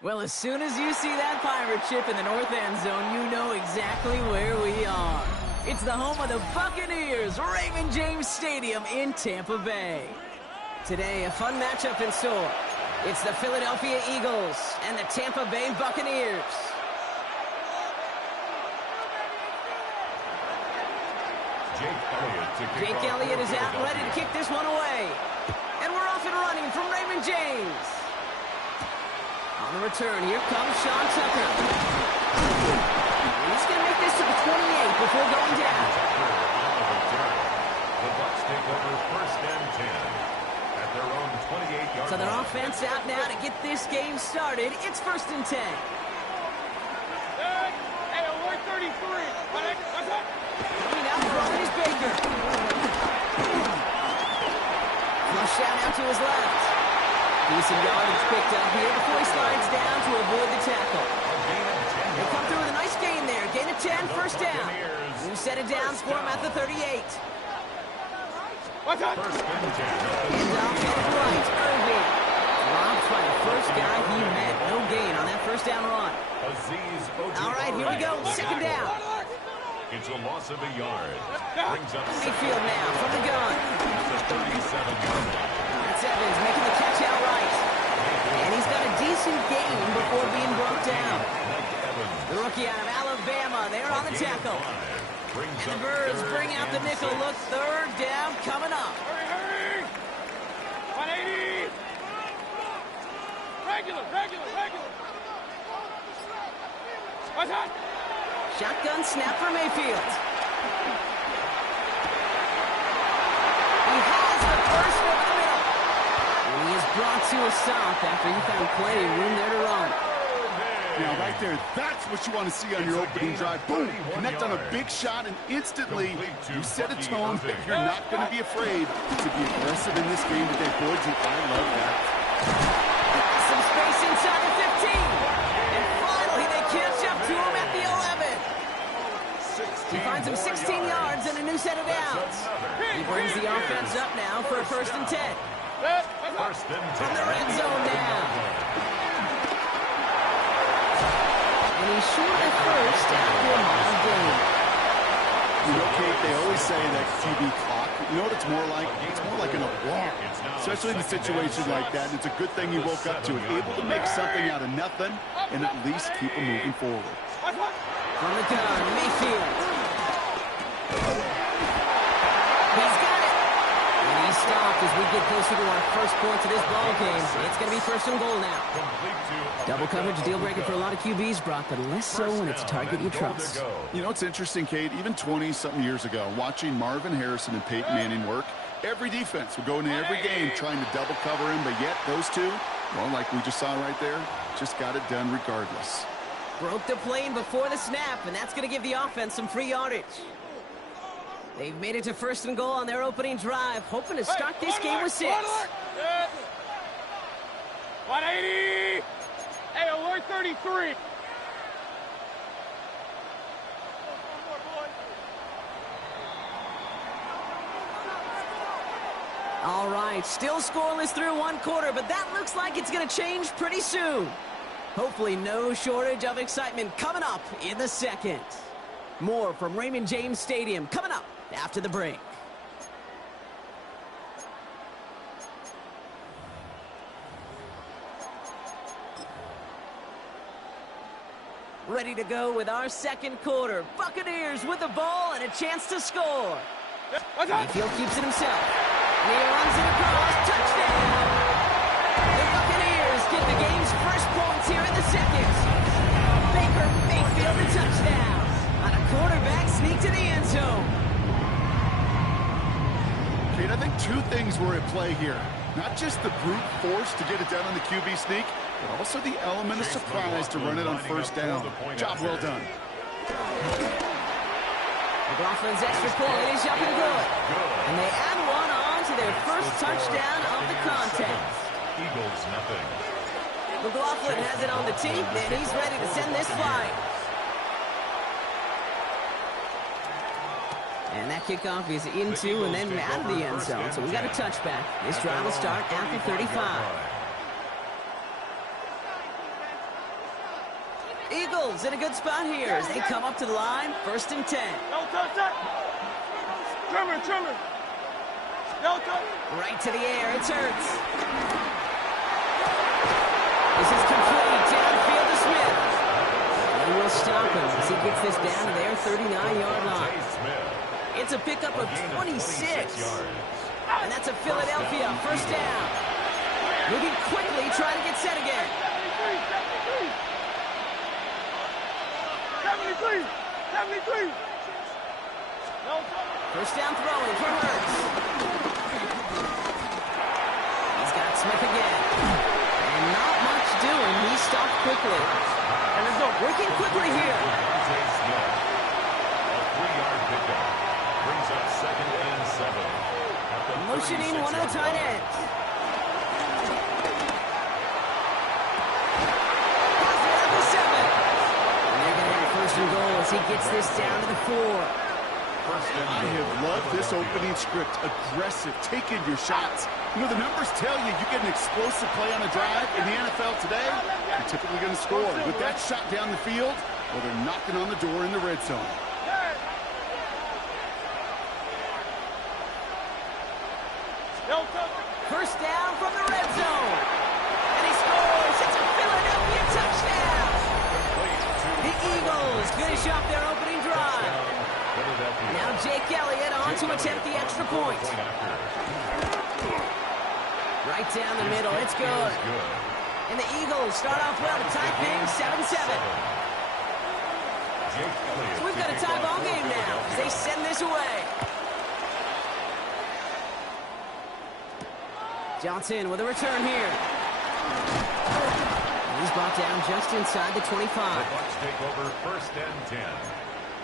Well, as soon as you see that pirate ship in the north end zone, you know exactly where we are. It's the home of the Buccaneers, Raymond James Stadium in Tampa Bay. Today, a fun matchup in store. It's the Philadelphia Eagles and the Tampa Bay Buccaneers. Jake Elliott is out, ready to kick this one away. And we're off and running from Raymond James. On the return, here comes Sean Tucker. He's going to make this to the 28 before going down. The Bucs take over first and 10 at their own 28-yard So their offense out now to get this game started. It's first and 10. Hey, alert 33. Coming out front is Baker. Flush out to his left. Decent yardage picked up here before he slides down to avoid the tackle. They come through with a nice gain there. Gain of 10, first down. You set it down, score him at the 38. What's up? And off to the right, Irving. Robbed by the first guy he met. No gain on that first down run. All right, here we go. Second down. It's a loss of a yard. Brings up Mayfield now from the gun. the 37-yard line. That's Evans making the catch outright. And he's got a decent gain before being brought down. The rookie out of Alabama, they're on the tackle. And the Birds bring out the nickel look. Third down coming up. Hurry! 180! Regular! What's up? Shotgun snap for Mayfield. He has the first over the middle. And he is brought to a stop after he found plenty of room there to run. Now, right there, that's what you want to see on your opening drive. Boom! Connect on a big shot, and instantly you set a tone that you're not going to be afraid to be aggressive in this game today, boys, and I love that. Some space inside the 15. And finally, they catch up to him at the 11. He finds him 16 yards and a new set of downs. He brings the offense up now for a first and 10. From the red zone now. And he's short at first after a mild gain. You know, Kate, they always say that QB clock. You know what it's more like? It's more like an applause. Especially in a situation like that. And it's a good thing you woke up to it. Able to make something out of nothing and at least keep them moving forward. From the gun, Mayfield. He's got it. And he's stopped as we get closer to our first points of this ball game. It's going to be first and goal now. Double coverage, deal breaker for a lot of QBs, Brock, but less so when it's a target you trust. You know, it's interesting, Kate, even 20-something years ago, watching Marvin Harrison and Peyton Manning work, every defense would go into every game trying to double cover him, but yet those two, well, like we just saw right there, just got it done regardless. Broke the plane before the snap, and that's going to give the offense some free yardage. They've made it to first and goal on their opening drive, hoping to start this game with 6. 180! Hey, alert 33! All right, still scoreless through one quarter, but that looks like it's going to change pretty soon. Hopefully no shortage of excitement coming up in the second. More from Raymond James Stadium coming up after the break. Ready to go with our second quarter. Buccaneers with the ball and a chance to score. Mayfield keeps it himself. And he runs it across. Touchdown! The Buccaneers get the game's first points here in the second. Baker Mayfield the touchdown. On a quarterback sneak to the end zone. Kate, I think two things were at play here. Not just the brute force to get it done on the QB sneak, but also the element of surprise to run it on first down. Job well done. McLaughlin's extra point is up and good. And they add one on to their first touchdown of the contest. Eagles nothing. McLaughlin has it on the tee, and he's ready to send this flying. And that kickoff is into and then out of the end zone, so we got a touchback. This drive will start after 35. Eagles in a good spot here as they come up to the line, 1st and 10. No touch that. Trimmer. No touch. Right to the air, it's Hurts. This is complete, downfield to Smith. They will stop him as he gets this down to their 39-yard line. It's a pickup of 26. And that's a Philadelphia 1st down. Moving quickly, trying to get set again. 73. No touch. 1st down throwing for Hurts. He's got Smith again. And not much doing. He stopped quickly. And let's go. Working quickly here. A 3-yard pickup brings up 2nd and 7. At the Motioning one of the tight ends. At the 7. And they're going to have 1st and goal as he gets this down to the 4. I have loved this opening script. Aggressive, taking your shots. You know, the numbers tell you get an explosive play on a drive. In the NFL today, you're typically going to score. With that shot down the field, well, they're knocking on the door in the red zone. No touch. 1st down from the red zone. And he scores. It's a Philadelphia touchdown. The Eagles finish off their opening drive. Now Jake Elliott on to attempt the extra point. Right down the middle. It's good. And the Eagles start off well to tie things 7-7. So we've got a tie ball game now as they send this away. Johnson with a return here. And he's brought down just inside the 25. The Bucs take over 1st and 10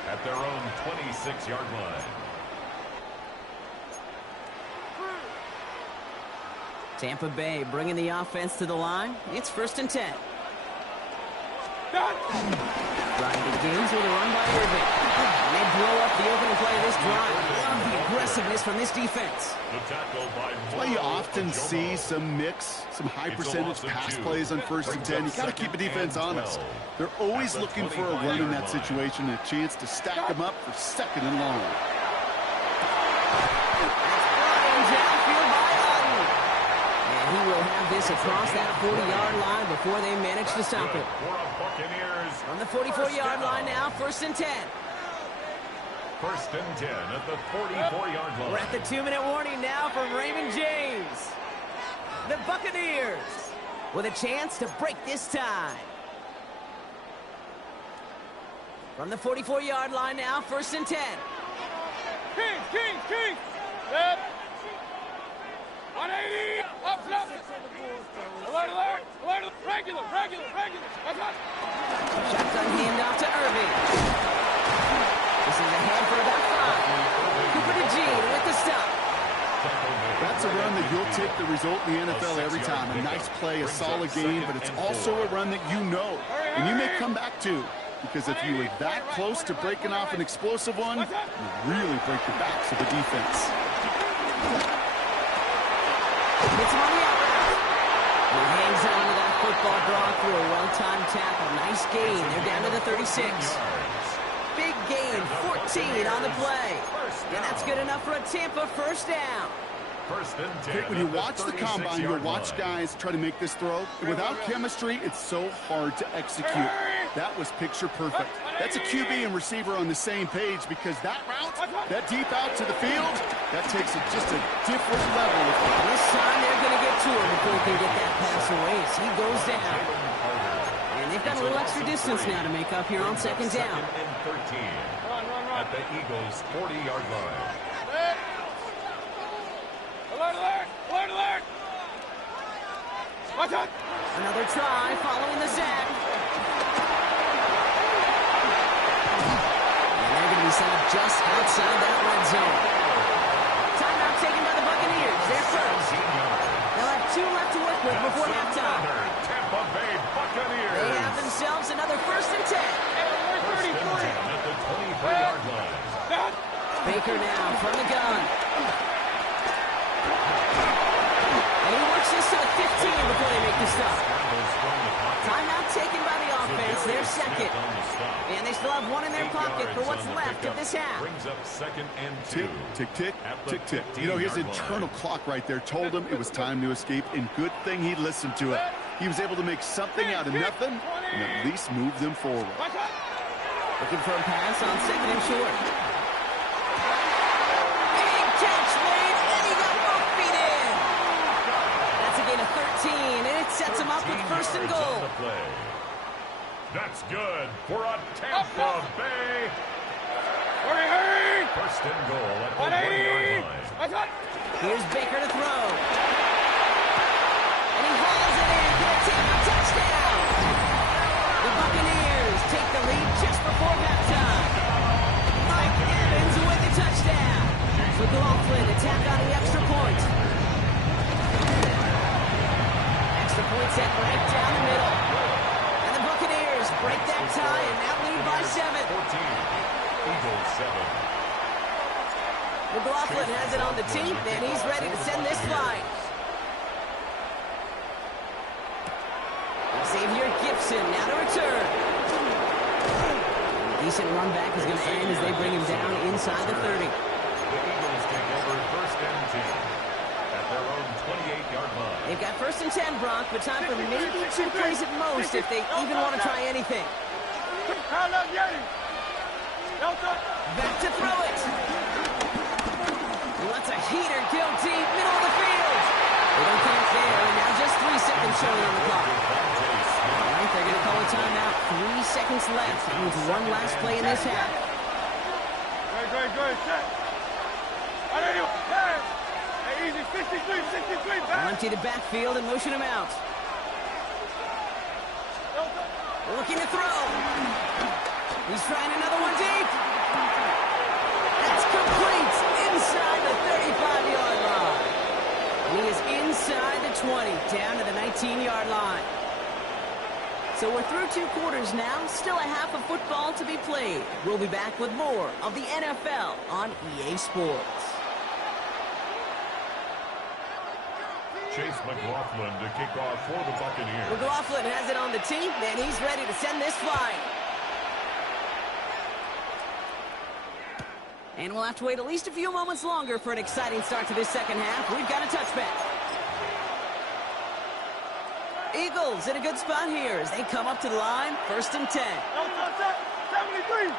at their own 26-yard line. Tampa Bay bringing the offense to the line. It's 1st and 10. Brian begins with a run by Irving. And they blow up the opening play of this drive. Love the aggressiveness from this defense. The tackle by That's why you often see some high percentage pass plays on 1st and 10. You got to keep the defense honest. They're always looking for a run in that situation, a chance to stack them up for 2nd and long. He will have this across that 40-yard line before they manage to stop it. From the 44-yard line now, 1st and 10. 1st and 10 at the 44-yard line. We're at the 2-minute warning now from Raymond James. The Buccaneers with a chance to break this tie. From the 44-yard line now, 1st and 10. King. Set. 180. Up. Alert. Regular. That's hot. Shotgun handoff to Irving. This is ahead for about 5. Cooper to Gene with the stop. That's a run that you'll take the result in the NFL every time. A nice play, a solid game, but it's also a run that you know and you may come back to. Because if you were that close to breaking off an explosive one, you really break the backs of the defense. Hits him on the outright. He hangs on to that football brought through a well-timed tackle. Nice gain. They're down to the 36. Big gain, 14 on the play. And that's good enough for a Tampa 1st down. 1st and 10. When you watch the combine, you'll watch guys try to make this throw. Without chemistry, it's so hard to execute. That was picture perfect. That's a QB and receiver on the same page because that route, that deep out to the field, that takes it just a different level. This time they're going to get to him before he can get that pass away as he goes down. And they've got a little extra distance now to make up here on 2nd down. 2nd and 13 at the Eagles' 40-yard line. Alert. Watch out. Another try following the sack. And they're going to be set up just outside that red zone. Timeout taken by the Buccaneers. They're 1st. They'll have 2 left to work with before halftime. Tampa Bay Buccaneers. They have themselves another 1st and 10. 1st and 10 at the 23-yard line. Baker now from the gun. And he works just to the 15 before they make the stop. Timeout taken by the offense. Their second. And they still have one in their pocket for what's left of this half. Brings up second and Tick, 2. tick, tick, tick, tick. You know, his internal clock right there told him it was time to escape, and good thing he listened to it. He was able to make something out of nothing and at least move them forward. Looking for a pass on second and short. Big catch made, and he got both feet in. That's a gain of 13, and it sets him up with first and goal. That's good for a Tampa Bay. Hurry! First and goal at the 1-yard line. Here's Baker to throw. And he hauls it in for the Tampa touchdown. The Buccaneers take the lead just before halftime. Mike Evans with the touchdown. McLaughlin attack on the extra point. Extra point set right down the middle. And the Buccaneers break that tie and now lead by 7. 14. Eagles 7. McLaughlin has it on the team, and he's ready to send this flying. Xavier Gibson now to return. Decent run back is going to end as they bring him down inside the 30. The Eagles take over first and 10 at their own 28-yard line. They've got first and 10, Brock, but time for maybe 2 plays at most if they even want to try anything. Back to throw it. Let's a heater go deep, middle of the field. They don't count there, and now just 3 seconds showing on the clock. All right, they're going to call a timeout. 3 seconds left. That means one last play in this half. Good. Hey, easy, 63, back. Empty the backfield and motion him out. Looking to throw. He's trying another one deep. That's complete inside the 35-yard line. And he is inside the 20, down to the 19-yard line. So we're through 2 quarters now, still a half of football to be played. We'll be back with more of the NFL on EA Sports. Chase McLaughlin to kick off for the Buccaneers. McLaughlin has it on the team, and he's ready to send this flying. And we'll have to wait at least a few moments longer for an exciting start to this second half. We've got a touchback. Eagles in a good spot here as they come up to the line, first and 10. 73.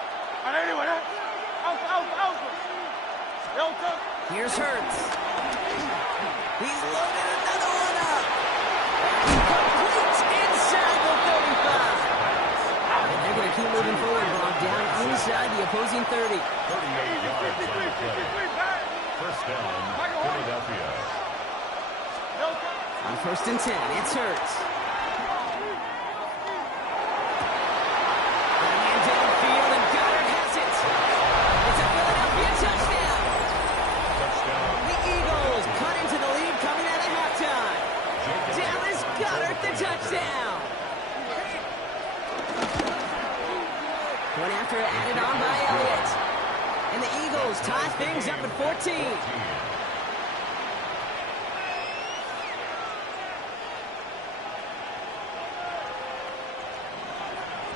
Here's Hurts. He's loaded another one up. Complete inside the 35. And they're going to keep moving forward, Brock, down inside the opposing 30. 38 yards on the play. First down, Philadelphia. On first and 10, it's Hurts. Running downfield, and Goddard has it. It's a Philadelphia touchdown. The Eagles cut into the lead coming out of halftime. Dallas Goddard the touchdown. One after added on by Elliott. And the Eagles tie things up at 14.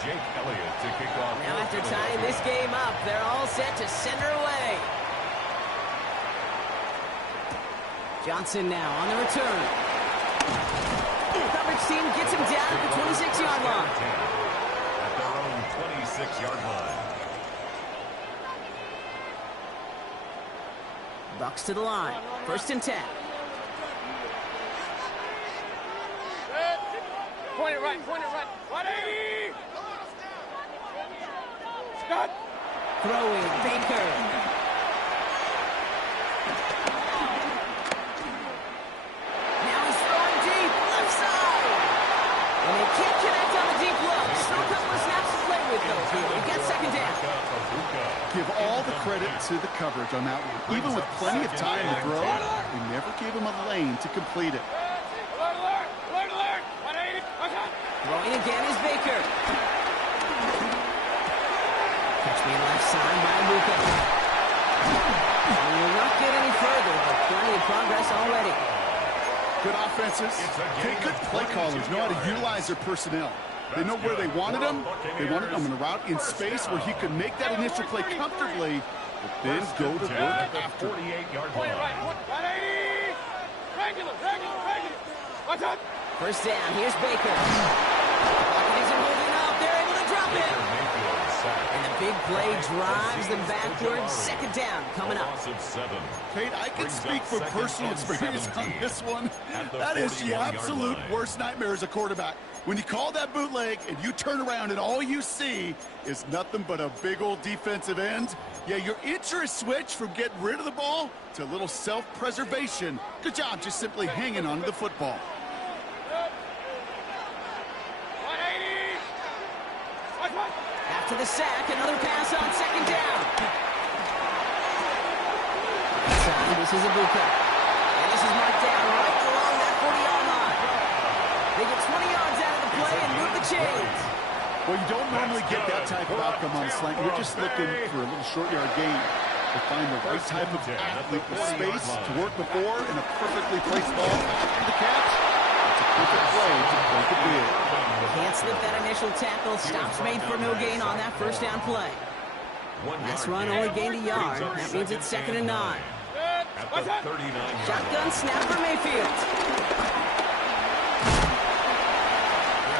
Elliott to kick off. Now after tying this game up, they're all set to send her away. Johnson now on the return. The coverage team gets him down at the 26-yard line. At their own 26-yard line. Bucks to the line. First and 10. Point it right. 180. Scott. Throwing Baker. Now he's throwing deep, left side. And they can't connect on the deep look. Still a couple of snaps to play with, though, here. We've got second down. Give all the credit to the coverage on that one. Even with plenty of time to throw, they never gave him a lane to complete it. Alert. 180. Throwing again is Baker. Catch me left side by Luka. We will not get any further, but plenty of progress already. good offenses, good play callers know how to utilize their personnel. They know where they wanted him. They wanted him in a route in space where he could make that initial play comfortably, but then go to work after. 48-yard Point line. right, 180. Regular. Watch out. First down, here's Baker. Buccaneers are moving up. They're able to drop it. And the big play drives them backwards. Second down coming up. Kate, I can speak from personal experience on this one. That is the absolute worst nightmare as a quarterback. When you call that bootleg and you turn around and all you see is nothing but a big old defensive end, yeah, your interest switch from getting rid of the ball to a little self-preservation. Good job just simply hanging on to the football. 180. Watch. After the sack, another pass on second down. This is Ibuka. And this is marked down right along that 40-yard line. They get 20 yards out of the play and move the chains. Well, you don't normally get that type of outcome on a slant. You're just looking for a little short yard gain to find the right type of athlete with space to work before and a perfectly placed ball after the catch. It's a perfect play to break the bid. Can't slip that initial tackle. Stops made for no gain on that first down play. Last run only gained a yard. That means it's 2nd and 9. Shotgun snap for Mayfield.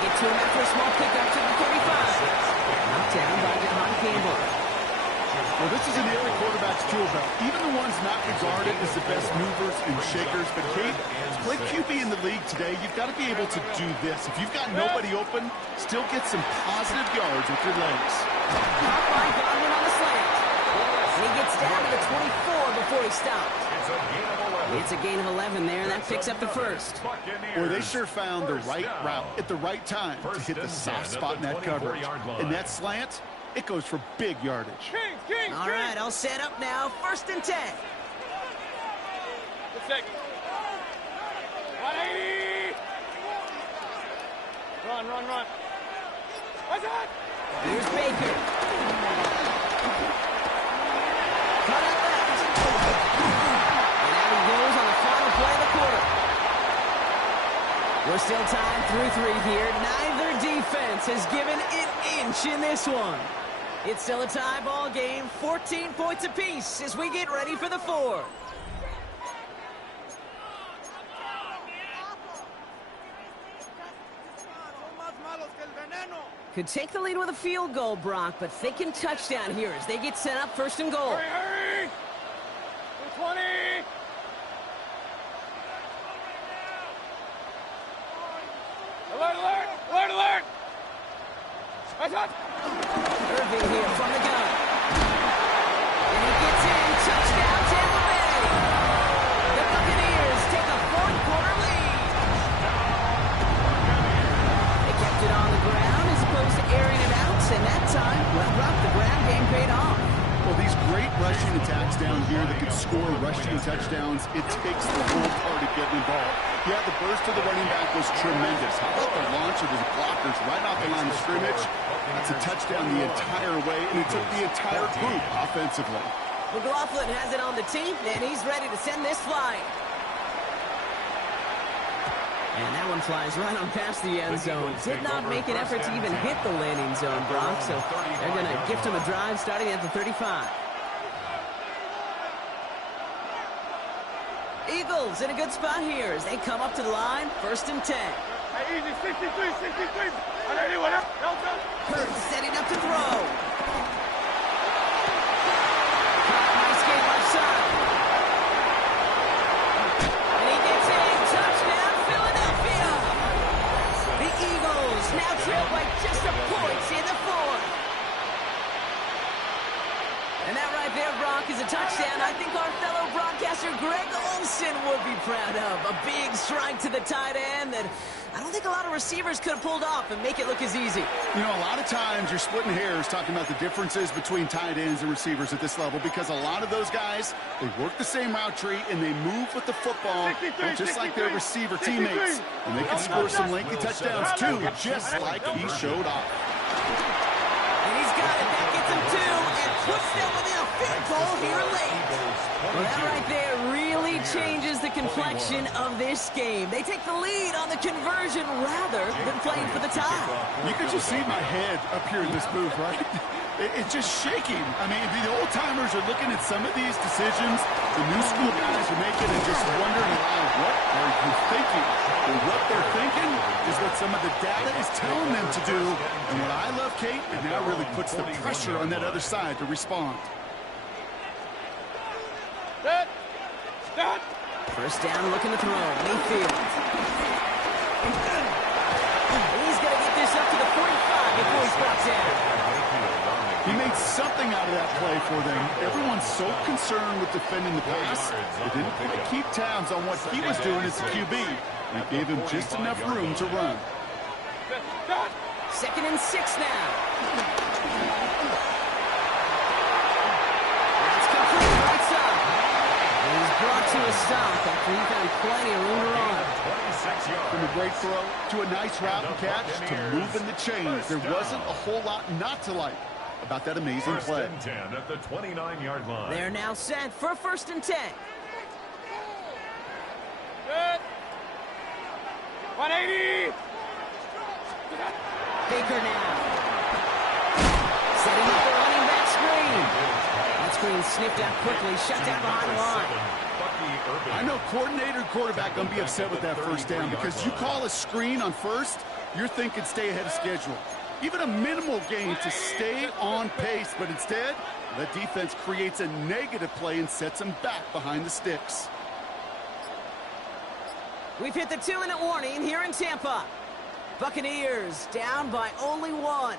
Get to him after a small pickup to the 35. Knocked down by Jahan Campbell. Well, this is an area quarterback's tool belt. Even the ones not regarded as the best movers and shakers. But, Kate, to play QB in the league today, you've got to be able to do this. If you've got nobody open, still get some positive yards with your legs. Caught by Godwin on the slant. And he gets down to the 24 before he stops. It's a gain of 11 there, and that picks up the first. Boy, they sure found the right route at the right time to hit the soft spot in that coverage. And that slant, it goes for big yardage. All right, all set up now. 1st and 10. Good second. 180. Run. Watch out. Here's Baker. Cut out left. And out he goes on the final play of the quarter. We're still tied 3-3 here. Neither defense has given an inch in this one. It's still a tie ball game, 14 points apiece as we get ready for the 4th. Could take the lead with a field goal, Brock, but thinking touchdown here as they get set up 1st and goal. Hurry. 220. Alert. Watch out. Irving here from the gun. And he gets in. Touchdown, Tampa Bay. The Buccaneers take a 4th quarter lead. They kept it on the ground as opposed to airing it out. And that time, well, Brock, the ground game paid off. Well, these great rushing attacks down here that can score rushing touchdowns, it takes the whole party getting involved. Yeah, the burst of the running back was tremendous. How about the launch of his blockers right off the line of scrimmage? That's a touchdown the entire way, and it took the entire group offensively. McLaughlin has it on the tee, and he's ready to send this flying. And that one flies right on past the end zone. Did not make an effort to even hit the landing zone, Brock, so they're going to gift him a drive starting at the 35. Eagles in a good spot here as they come up to the line, 1st and 10. Hey, easy, 63. 181. Hurts setting up to throw. Nice game left side. And he gets in. Touchdown, Philadelphia. The Eagles now trail by just a point in the 4th. And that right there, Brock, is a touchdown I think our fellow broadcaster Greg Olsen would be proud of. A big strike to the tight end that I don't think a lot of receivers could have pulled off and make it look as easy. You know, a lot of times you're splitting hairs talking about the differences between tight ends and receivers at this level because a lot of those guys, they work the same route tree and they move with the football just like their receiver teammates. And they can score some lengthy touchdowns too, just like he showed off. And he's got it. That gets him 2, and puts them within a field goal here late. Well, that right there really changes the complexion of this game. They take the lead on the conversion rather than playing for the tie. You can just see my head up here in this booth, right? It's just shaking. I mean, the old-timers are looking at some of these decisions the new school guys are making and just wondering aloud, what are you thinking? And what they're thinking is what some of the data is telling them to do. And what I love, Kate, it now really puts the pressure on that other side to respond. First down, looking to throw. Mayfield. He's going to get this up to the 45 before he's brought down. He made something out of that play for them. Everyone's so concerned with defending the pass, they didn't quite keep tabs on what he was doing as a QB. They gave him just enough room to run. 2nd and 6 now. That's complete right side. He's brought to a stop after he found plenty of room to run. From a great throw to a nice route and catch to moving the chains, there wasn't a whole lot not to like about that amazing play. 10 at the 29-yard line. They're now set for 1st and 10. 180. Baker now. Setting up the running back screen. That screen sniffed out quickly, shut down behind the line. I know coordinator and quarterback going to be upset with that first down because you call a screen on first, you're thinking stay ahead of schedule. Even a minimal gain to stay on pace, but instead, the defense creates a negative play and sets them back behind the sticks. We've hit the 2-minute warning here in Tampa. Buccaneers down by only 1.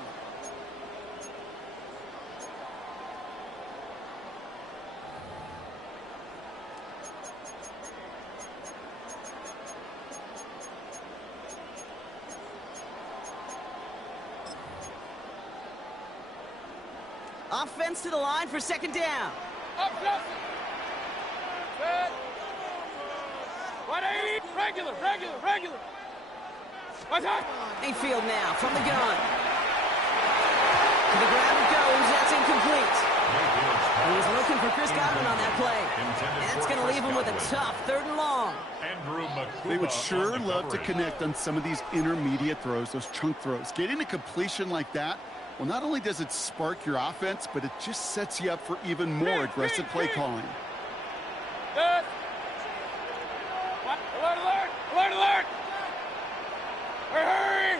Offense to the line for 2nd down. Up, Justin. Set. 180. Regular. Attack. Mayfield now from the gun. To the ground it goes. That's incomplete. He was looking for Chris Godwin on that play. That's going to leave him with a tough 3rd and long. They would sure love to connect on some of these intermediate throws, those chunk throws. Getting a completion like that, well, not only does it spark your offense, but it just sets you up for even more aggressive play calling. Good. Alert. Hurry.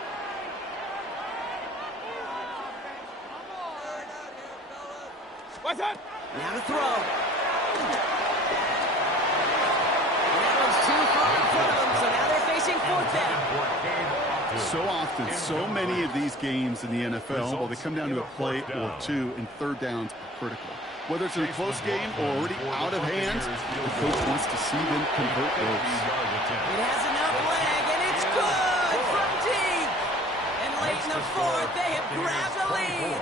What's that? Now to throw. That one's too far in front of them, so now they're facing 4th down. So often, so many of these games in the NFL, well, they come down to a play or two, and 3rd downs are critical. Whether it's in a close game or already out of hands, the coach wants to see them convert those. It has enough leg, and it's good from deep. And late in the 4th, they have grabbed the lead.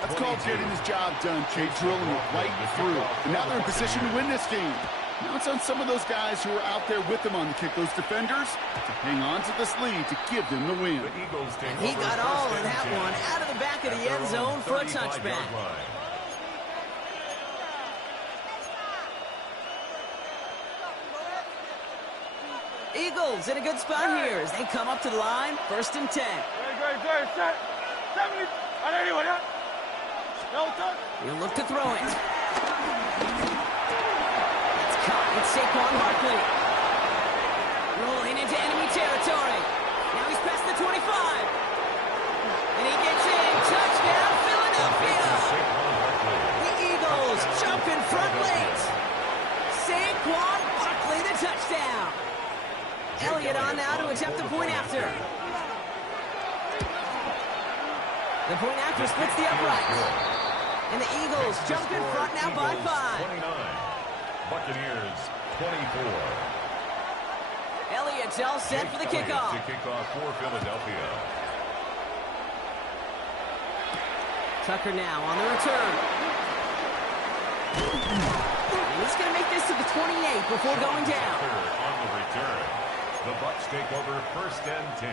That's called getting his job done, Kate, drilling it right through. And now they're in position to win this game. Now it's on some of those guys who are out there with them on the kick, those defenders, to hang on to this lead to give them the win. And he got all of that one out of the back of the end zone for a touchback. Eagles in a good spot here as they come up to the line, 1st and 10. Good. Set. 70. 180. What up? No touch. He'll look to throw it. That's caught. It's Saquon Barkley. Rolling into enemy territory. Now he's past the 25. And he gets in. Touchdown, Philadelphia. The Eagles jumping front late. Saquon Barkley, the touchdown. Elliott on now to attempt the point after. The point after splits the uprights. And the Eagles jump in front now by 5. 29. Buccaneers 24. Elliott's all set for the kickoff. To kick off for Philadelphia. Tucker now on the return. And he's going to make this to the 28 before going down. On the return. The Bucs take over 1st and 10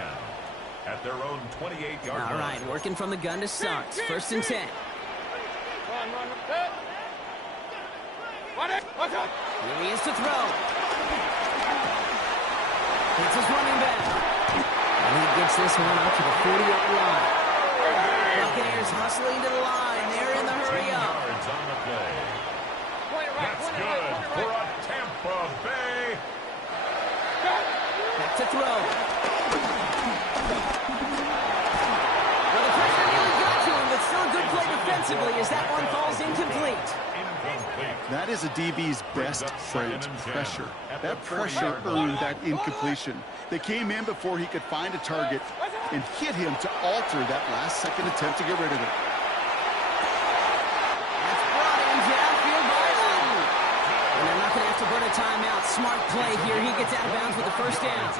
at their own 28-yard line. All right, working from the gun to start. 1st and 10. Here he is to throw. It's his running back. And he gets this one up to the 40-yard line. Buccaneers hustling to the line. They're in the hurry up. Yards on the play. That's good for a Tampa Bay. Back to throw. Well, the pressure nearly got to him, but still a good play defensively as that one falls incomplete. That is a DB's best friend, pressure. That pressure earned that incompletion. They came in before he could find a target and hit him to alter that last-second attempt to get rid of it. That's brought in downfield by Allen. And they're not going to have to burn a timeout. Smart play here. He gets out of bounds with the first down.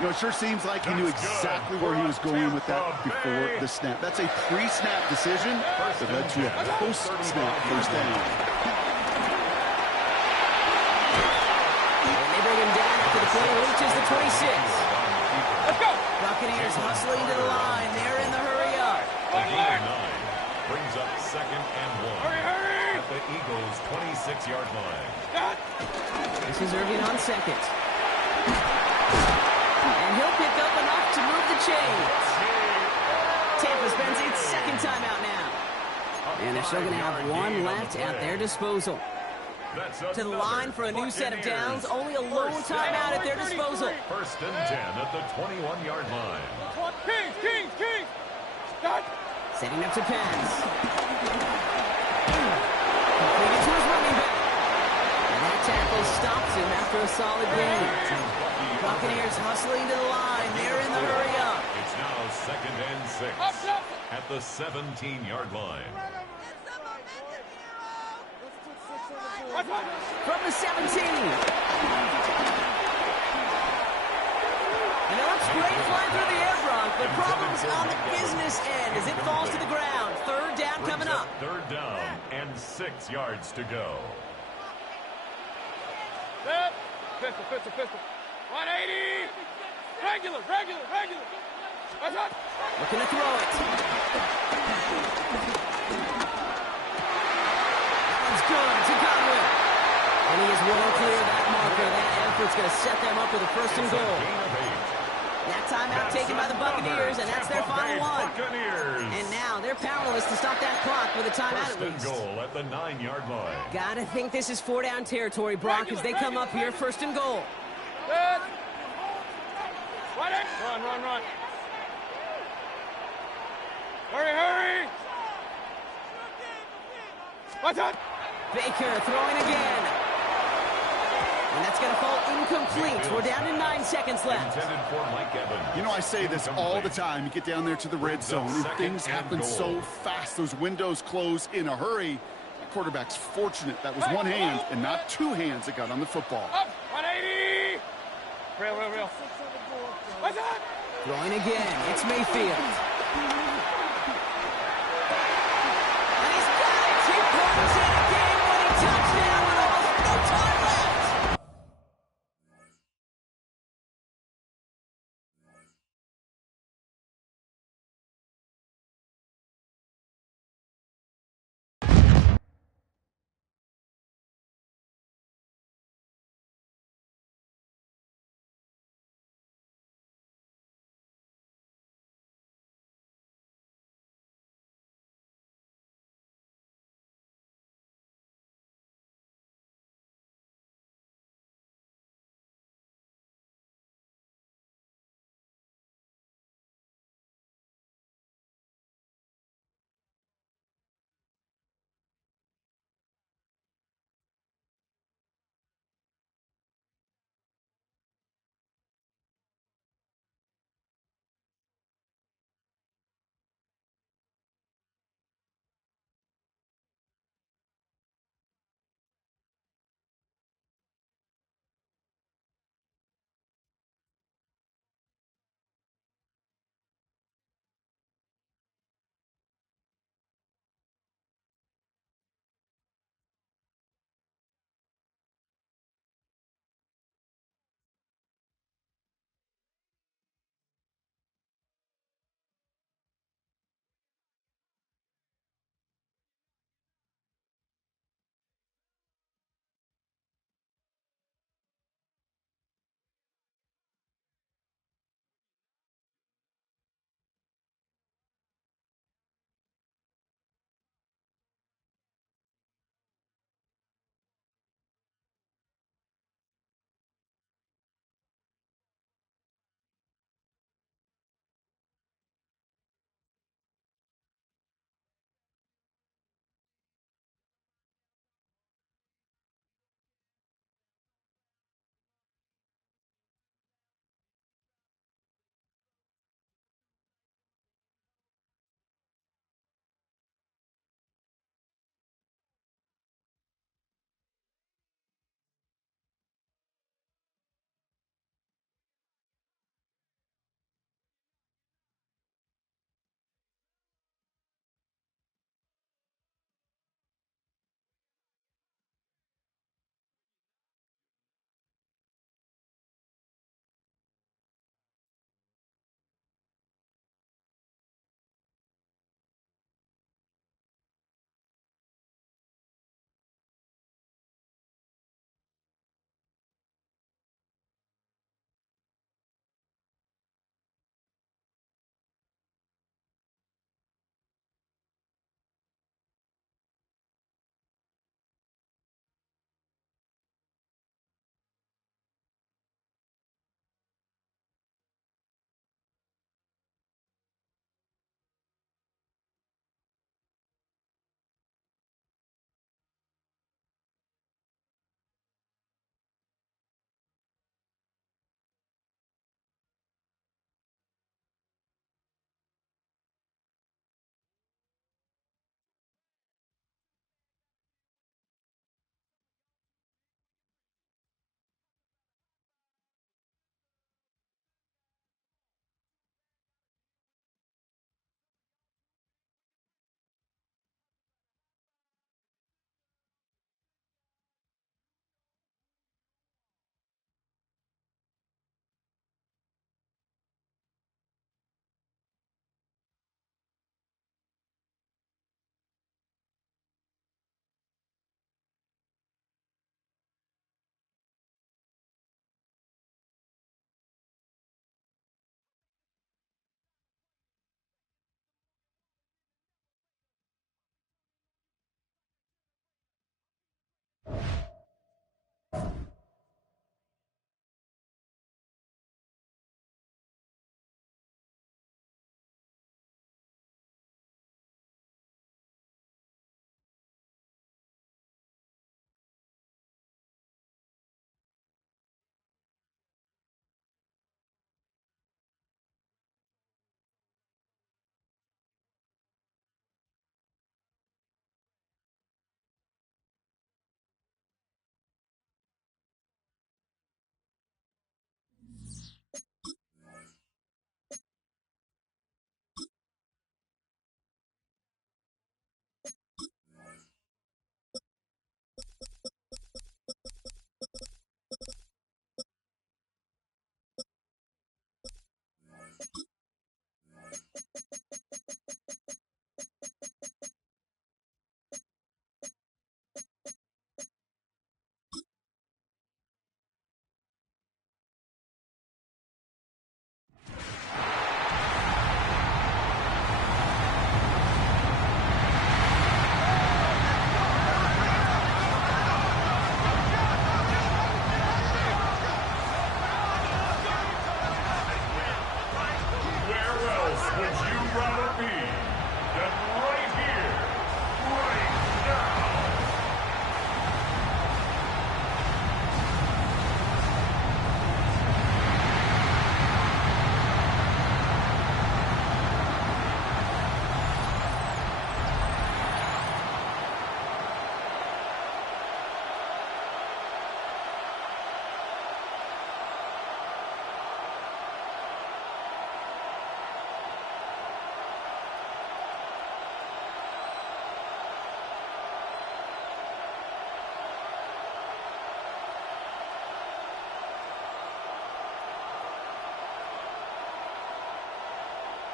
You know, it sure seems like he knew exactly where he was going with that before the snap. That's a pre-snap decision that led to a post-snap first down. And they bring him down after the play reaches the 26. Let's go. Buccaneers hustling to the line. They're in the hurry up. Brings up 2nd and 1. Hurry. At the Eagles' 26-yard line. This is Irvin on second. And he'll pick up enough to move the chains. Tampa spends its second timeout now. And they're still going to have one left at their disposal. To the line for a new set of downs. Only a lone timeout at their disposal. 1st and 10 at the 21-yard line. Kings. Setting up to pass. Completed to his running back. And that tackle stops him after a solid gain. Buccaneers hustling to the line. They're in the hurry up. It's now 2nd and 6 at the 17-yard line. From the 17. And it looks great flying through the air, Bronk, but problems on the business end as it falls to the ground. 3rd down coming up. 3rd down and 6 yards to go. Pistol. 180. Regular. Looking to throw it. That one's good to Conway. And he is well clear of that marker. That effort's going to set them up with a 1st and goal. That timeout taken by the Buccaneers, and that's their final one. And now they're powerless to stop that clock with a timeout at least. 1st and goal at the 9-yard line. Gotta think this is 4-down territory, Brock, as they come up here 1st and goal. Run. Hurry. What's up? Baker throwing again. And that's going to fall incomplete. We're down to 9 seconds left. Intended for Mike Evans. You know, I say this all the time. You get down there to the red zone, and things happen so fast. Those windows close in a hurry. The quarterback's fortunate that was one hand and not two hands that got on the football. Up. 180. Real. What's up? Throwing again. It's Mayfield.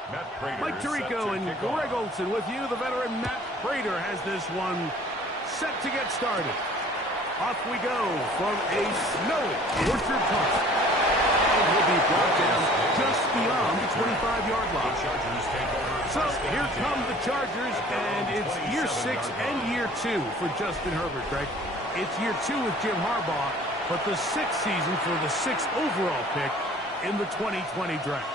Mike Tirico and Greg Olson with you. The veteran Matt Prater has this one set to get started. Off we go from a snowy Orchard Park. And will be brought down just beyond the 25-yard line. So here come the Chargers, and it's year 6 and year 2 for Justin Herbert, Greg. It's year 2 with Jim Harbaugh, but the 6th season for the 6th overall pick in the 2020 draft.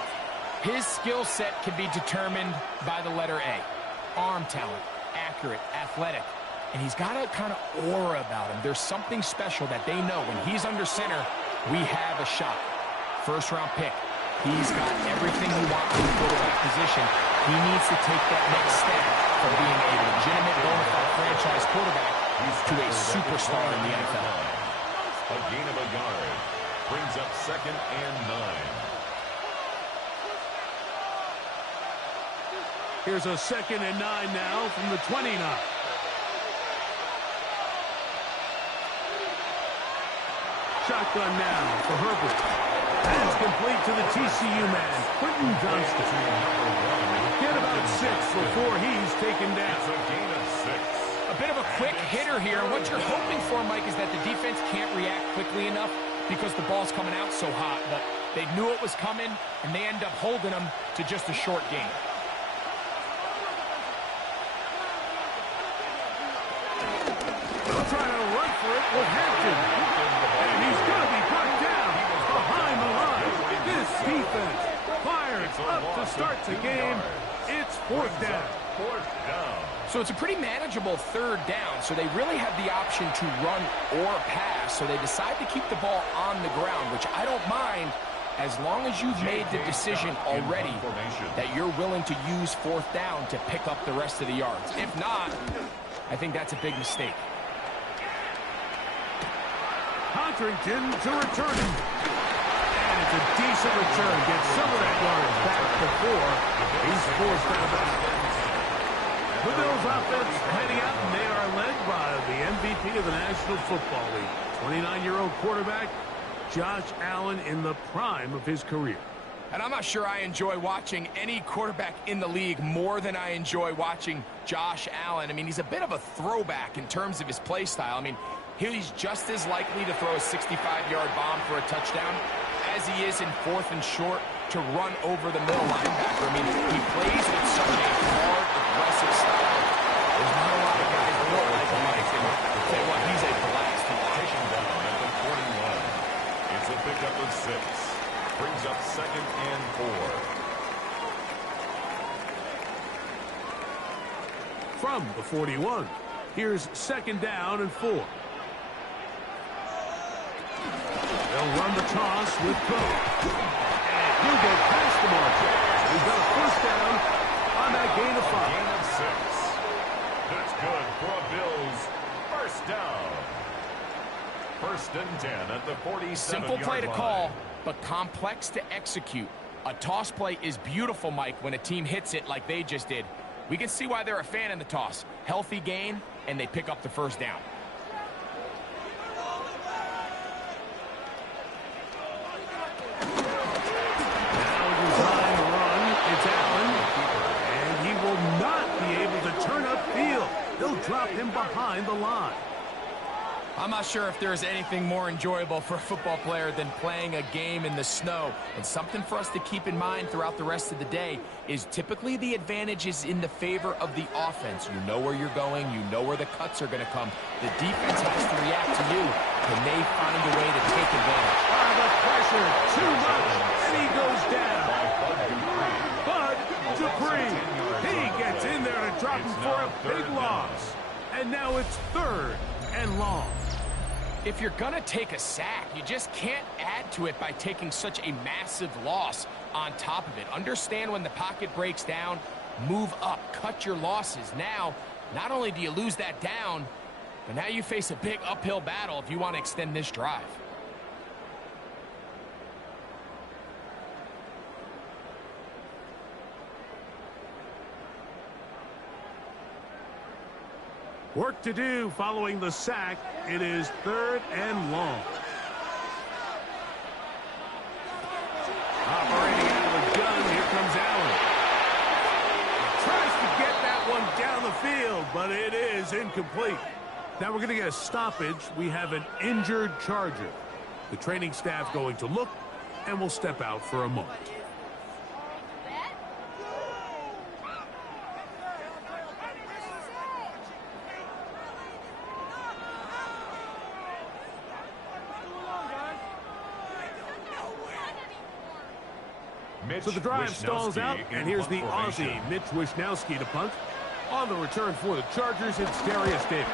His skill set can be determined by the letter A. Arm talent, accurate, athletic. And he's got a kind of aura about him. There's something special that they know when he's under center, we have a shot. First-round pick. He's got everything you want in the quarterback position. He needs to take that next step from being a legitimate bona fide franchise quarterback to a superstar in the NFL. A gain of a yard brings up 2nd and 9. Here's a 2nd and 9 now from the 29. Shotgun now for Herbert. Pass complete to the TCU man, Quentin Johnston. Get about 6 before he's taken down. It's a gain of 6. A bit of a quick hitter here. What you're hoping for, Mike, is that the defense can't react quickly enough because the ball's coming out so hot. But they knew it was coming, and they end up holding them to just a short gain. They'll try to run for it with Hampton. And he's going to be brought down behind the line. This defense fires up to start the game. It's 4th down. 4th down. So it's a pretty manageable 3rd down, so they really have the option to run or pass, so they decide to keep the ball on the ground, which I don't mind as long as you've made the decision already that you're willing to use 4th down to pick up the rest of the yards. If not, I think that's a big mistake. Contrington to return him. And it's a decent return. Gets some of that yardage back before he's forced out of bounds. The Bills offense heading out, and they are led by the MVP of the National Football League, 29-year-old quarterback Josh Allen in the prime of his career. And I'm not sure I enjoy watching any quarterback in the league more than I enjoy watching Josh Allen. I mean, he's a bit of a throwback in terms of his play style. I mean, he's just as likely to throw a 65-yard bomb for a touchdown as he is in 4th and short to run over the middle linebacker. I mean, he plays with such a hard, aggressive style. There's not a lot of guys built like Mike, and I'll tell you what, he's a blast to watch. Taken down at the 41. It's a pickup of 6. Brings up 2nd and 4. From the 41, here's 2nd down and 4. They'll run the toss with Coe. And he'll go past the marker. He's got a 1st down on that gain of 5. Gain of 6. That's good for a Bills 1st down. 1st and 10 at the 47-yard Simple play to line. call, but complex to execute. A toss play is beautiful, Mike, when a team hits it like they just did. We can see why they're a fan in the toss. Healthy gain, and they pick up the 1st down. Drop him behind the line. I'm not sure if there's anything more enjoyable for a football player than playing a game in the snow. And something for us to keep in mind throughout the rest of the day is typically the advantage is in the favor of the offense. You know where you're going. You know where the cuts are going to come. The defense has to react to you. Can they find a way to take advantage? The pressure, too much, and he goes down. Bud Dupree, he gets in there to drop him for a big loss. And now it's 3rd and long. If you're going to take a sack, you just can't add to it by taking such a massive loss on top of it. Understand when the pocket breaks down, move up, cut your losses. Now, not only do you lose that down, but now you face a big uphill battle if you want to extend this drive. Work to do following the sack. It is 3rd and long. Operating out of the gun, here comes Allen. field, but it is incomplete. Now we're going to get a stoppage. We have an injured Charger. The training staff going to look, and we'll step out for a moment. So the drive stalls out, and here's the Aussie, Mitch Wishnowsky, to punt. On the return for the Chargers, it's Darius Davis.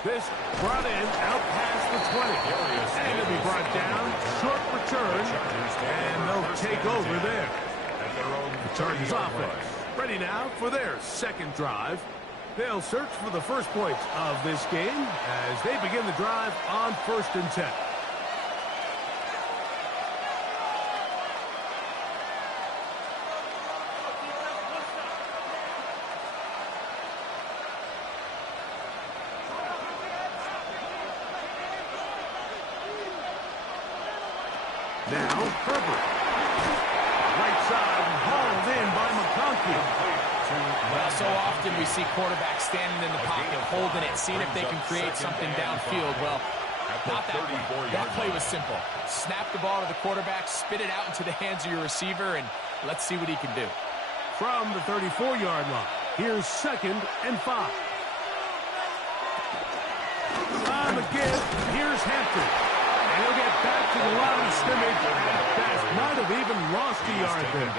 This brought in out past the 20. And it'll be brought down, short return, and they'll take over there. The Chargers offense ready now for their second drive. They'll search for the first points of this game as they begin the drive on 1st and 10. Now, Herbert. Right side, hauled in by McConkey. Well, so often we see quarterbacks standing in the pocket, holding it, seeing if they can create something downfield. Well, not that play. That play was simple. Snap the ball to the quarterback, spit it out into the hands of your receiver, and let's see what he can do. From the 34-yard line, here's 2nd and 5. On the give, here's Hampton. And he'll get back to the line of scrimmage at best. Might have even lost a yard there.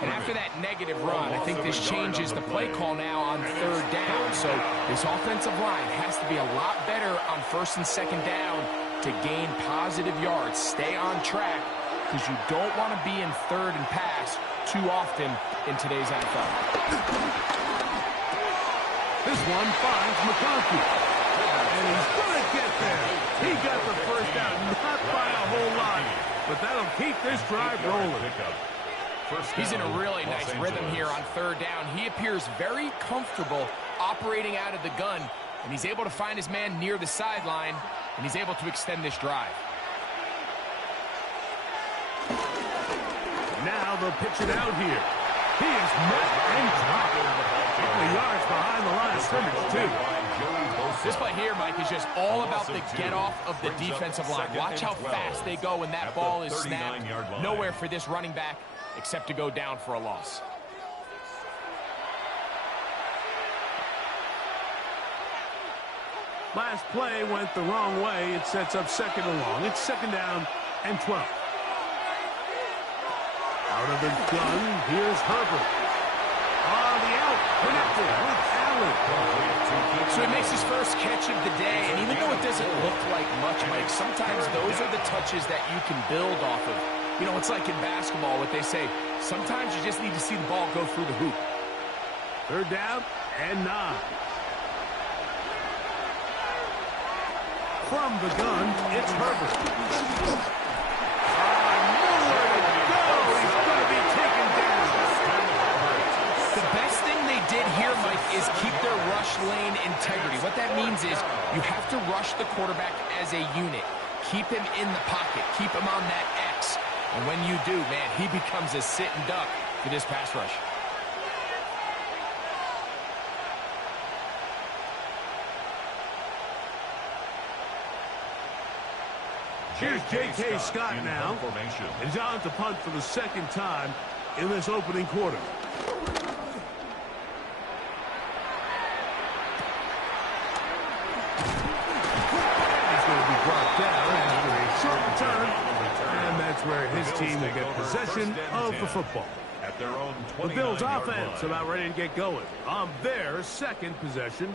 And after that negative run, I think this changes the play call now on 3rd down. So this offensive line has to be a lot better on 1st and 2nd down to gain positive yards. Stay on track because you don't want to be in 3rd and pass too often in today's NFL. This one finds McConkey. And he's going to get there. He got the first down, not by a whole lot, but that'll keep this drive rolling. He's in a really nice rhythm here on 3rd down. He appears very comfortable operating out of the gun, and he's able to find his man near the sideline, and he's able to extend this drive. Now they'll pitch it out here. He is met and dropped. A couple of yards behind the line of scrimmage, too. This play here, Mike, is just all about the get-off of the defensive line. Watch how fast they go when that ball is snapped. Nowhere for this running back except to go down for a loss. Last play went the wrong way. It sets up 2nd and long. It's 2nd down and 12. Out of the gun, here's Herbert. On the out, connected with Allen. So he makes his first catch of the day, and even though it doesn't look like much, Mike, sometimes those are the touches that you can build off of. You know, it's like in basketball, what they say, sometimes you just need to see the ball go through the hoop. 3rd down and 9. From the gun, it's Herbert. Nowhere to go. He's going to be taken down. The best thing they did here, Mike, is keep their rush lane integrity. What that means is you have to rush the quarterback as a unit. Keep him in the pocket. Keep him on that X. And when you do, man, he becomes a sit and duck for this pass rush. Here's J.K. Scott now. And he's on to punt for the 2nd time in this opening quarter. Where his team will get possession of the football. The Bills offense about ready to get going. On their 2nd possession,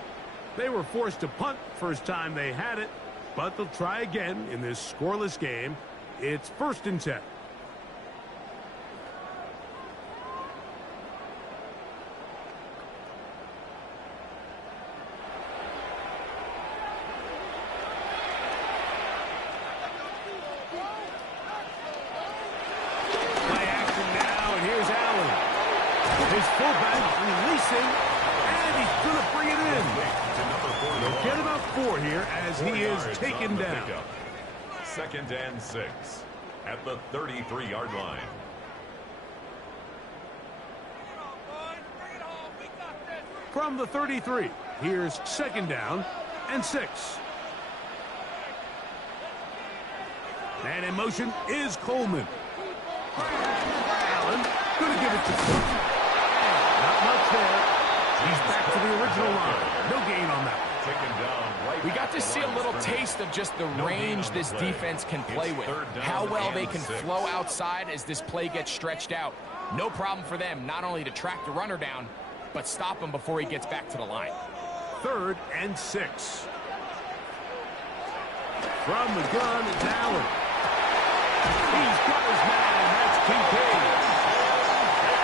they were forced to punt first time they had it, but they'll try again in this scoreless game. It's 1st and 10. His fullback releasing, and he's going to bring it in. They'll get about 4 here as he is taken down. 2nd and 6 at the 33-yard line. From the 33, here's 2nd down and 6. And in motion is Coleman. Allen going to give it to Cook. Not much there. He's back to the original line. No gain on that. We got to see a little taste of just the range this defense can play with. How well they can flow outside as this play gets stretched out. No problem for them not only to track the runner down, but stop him before he gets back to the line. 3rd and 6. From the gun, it's Allen. He's got his man. That's Kincaid.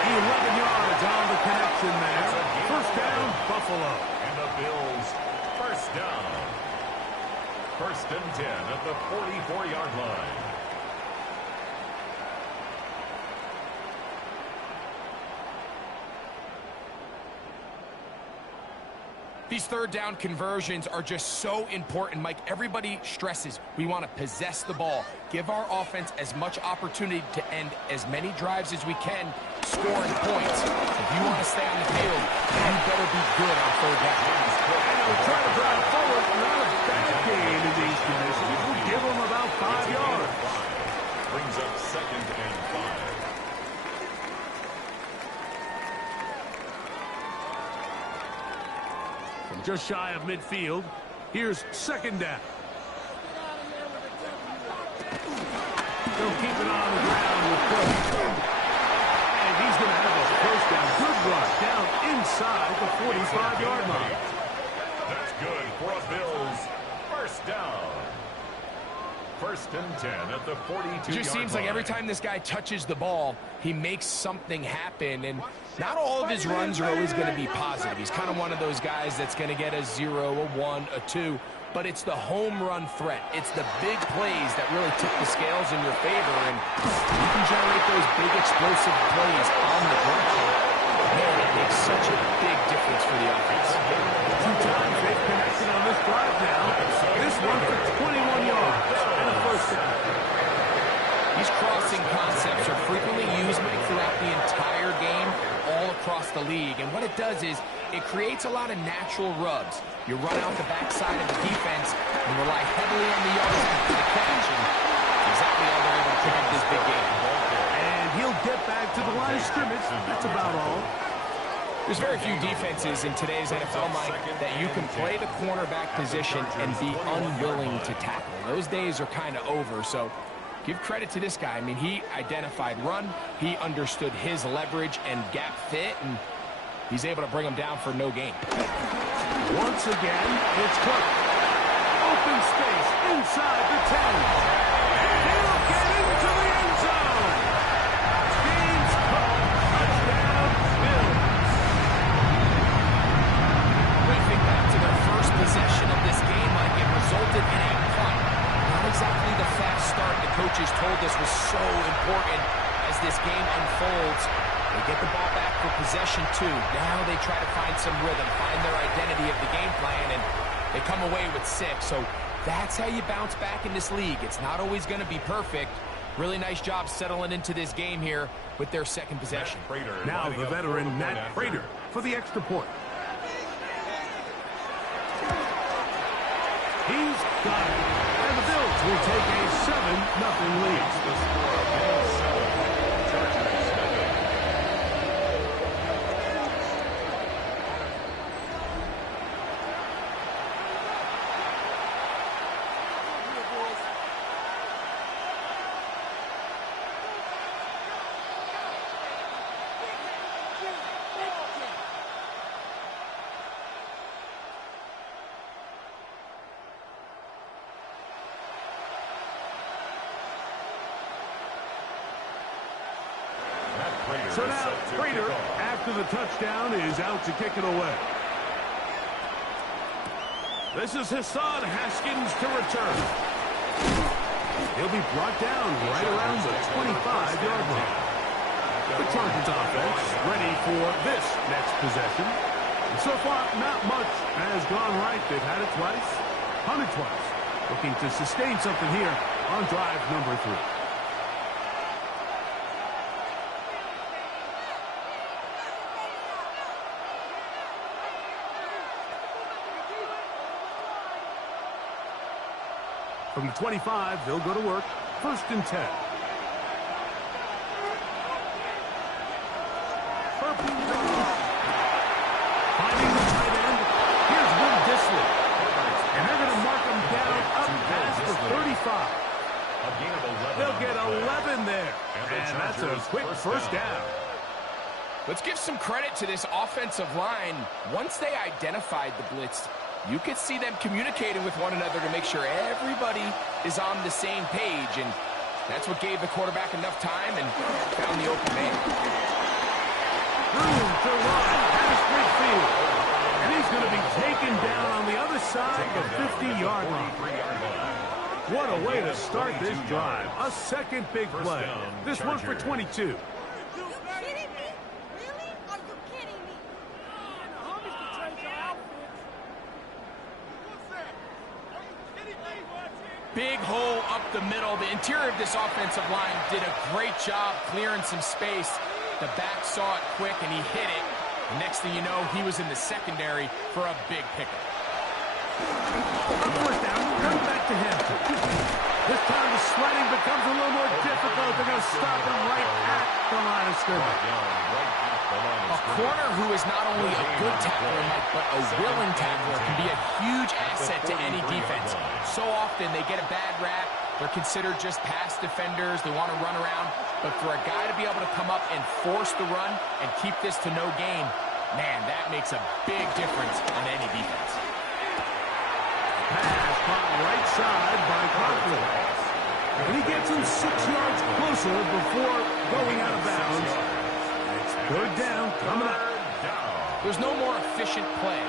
11 yards on the connection there. 1st down, Buffalo. And the Bills, 1st down. 1st and 10 at the 44-yard line. These 3rd down conversions are just so important, Mike. Everybody stresses we want to possess the ball, give our offense as much opportunity to end as many drives as we can, scoring points. If you want to stay on the field, you better be good on 3rd down. And they'll try to drive forward. Not a bad game in these conditions. We'll give them about 5 yards. Brings up 2nd and 5. Just shy of midfield. Here's 2nd down. They'll keep it on the ground with Cook. And he's going to have a 1st down. Good run down inside the 45-yard line. That's good for a Bills 1st down. 1st and 10 at the 42-yard line. It just seems like every time this guy touches the ball, he makes something happen. And not all of his runs are always going to be positive. He's kind of one of those guys that's going to get a 0, a 1, a 2. But it's the home run threat. It's the big plays that really tip the scales in your favor. And you can generate those big explosive plays on the ground. Man, it makes such a big difference for the offense. 2 times they've connected on this drive now. This one for 21 yards and a 1st down. These crossing concepts are frequently used, Mike, throughout the entire game, all across the league. And what it does is it creates a lot of natural rubs. You run out the backside of the defense and rely heavily on the yards after the catch. And exactly how they're able to pick up this big game. And he'll get back to the line of scrimmage. That's about all. There's very few defenses in today's NFL, Mike, that you can play the cornerback position and be unwilling to tackle. Those days are kind of over, so give credit to this guy. I mean, he identified run, he understood his leverage and gap fit, and he's able to bring him down for no gain. Once again, it's Cook. Open space inside the 10. He'll get into the end zone. James Cook, touchdown, Bills. When you think back to their first possession of this game, Mike, it resulted in a punt. Not exactly the fast start the coaches told us was so important as this game unfolds. They get the ball back for possession 2. Now they try to find some rhythm, find their identity of the game plan, and they come away with 6. So that's how you bounce back in this league. It's not always going to be perfect. Really nice job settling into this game here with their 2nd possession. Now the veteran Matt Prater for the extra point. He's got it. And the Bills will take a 7-0 lead. So now, Prater, after the touchdown, is out to kick it away. This is Hassan Haskins to return. He'll be brought down right around the 25-yard line. The Chargers offense ready for this next possession. And so far, not much has gone right. They've had it twice, punted twice. Looking to sustain something here on drive number 3. From the 25, they'll go to work. 1st and 10. Finding the tight end. Here's Will Disley. And they're going to mark him down up past the 35. They'll get 11 there. And that's a quick first down. Let's give some credit to this offensive line. Once they identified the blitz, you could see them communicating with one another to make sure everybody is on the same page. And that's what gave the quarterback enough time and found the open man. Room to run past midfield. And he's going to be taken down on the other side of the 50-yard line. What a way to start this drive. A second big play. This one for 22. Big hole up the middle. The interior of this offensive line did a great job clearing some space. The back saw it quick, and he hit it. And next thing you know, he was in the secondary for a big pickup. On 1st down, come back to Hampton. This time the sledding becomes a little more difficult. They're going to stop him right at the line of scrimmage. A corner who is not only a good tackler, but a willing tackler can be a huge asset to any defense. So often they get a bad rap. They're considered just pass defenders. They want to run around. But for a guy to be able to come up and force the run and keep this to no gain, man, that makes a big difference on any defense. Pass caught right side by Conklin. And he gets him 6 yards closer before going out of bounds. It's 3rd down coming up. There's no more efficient play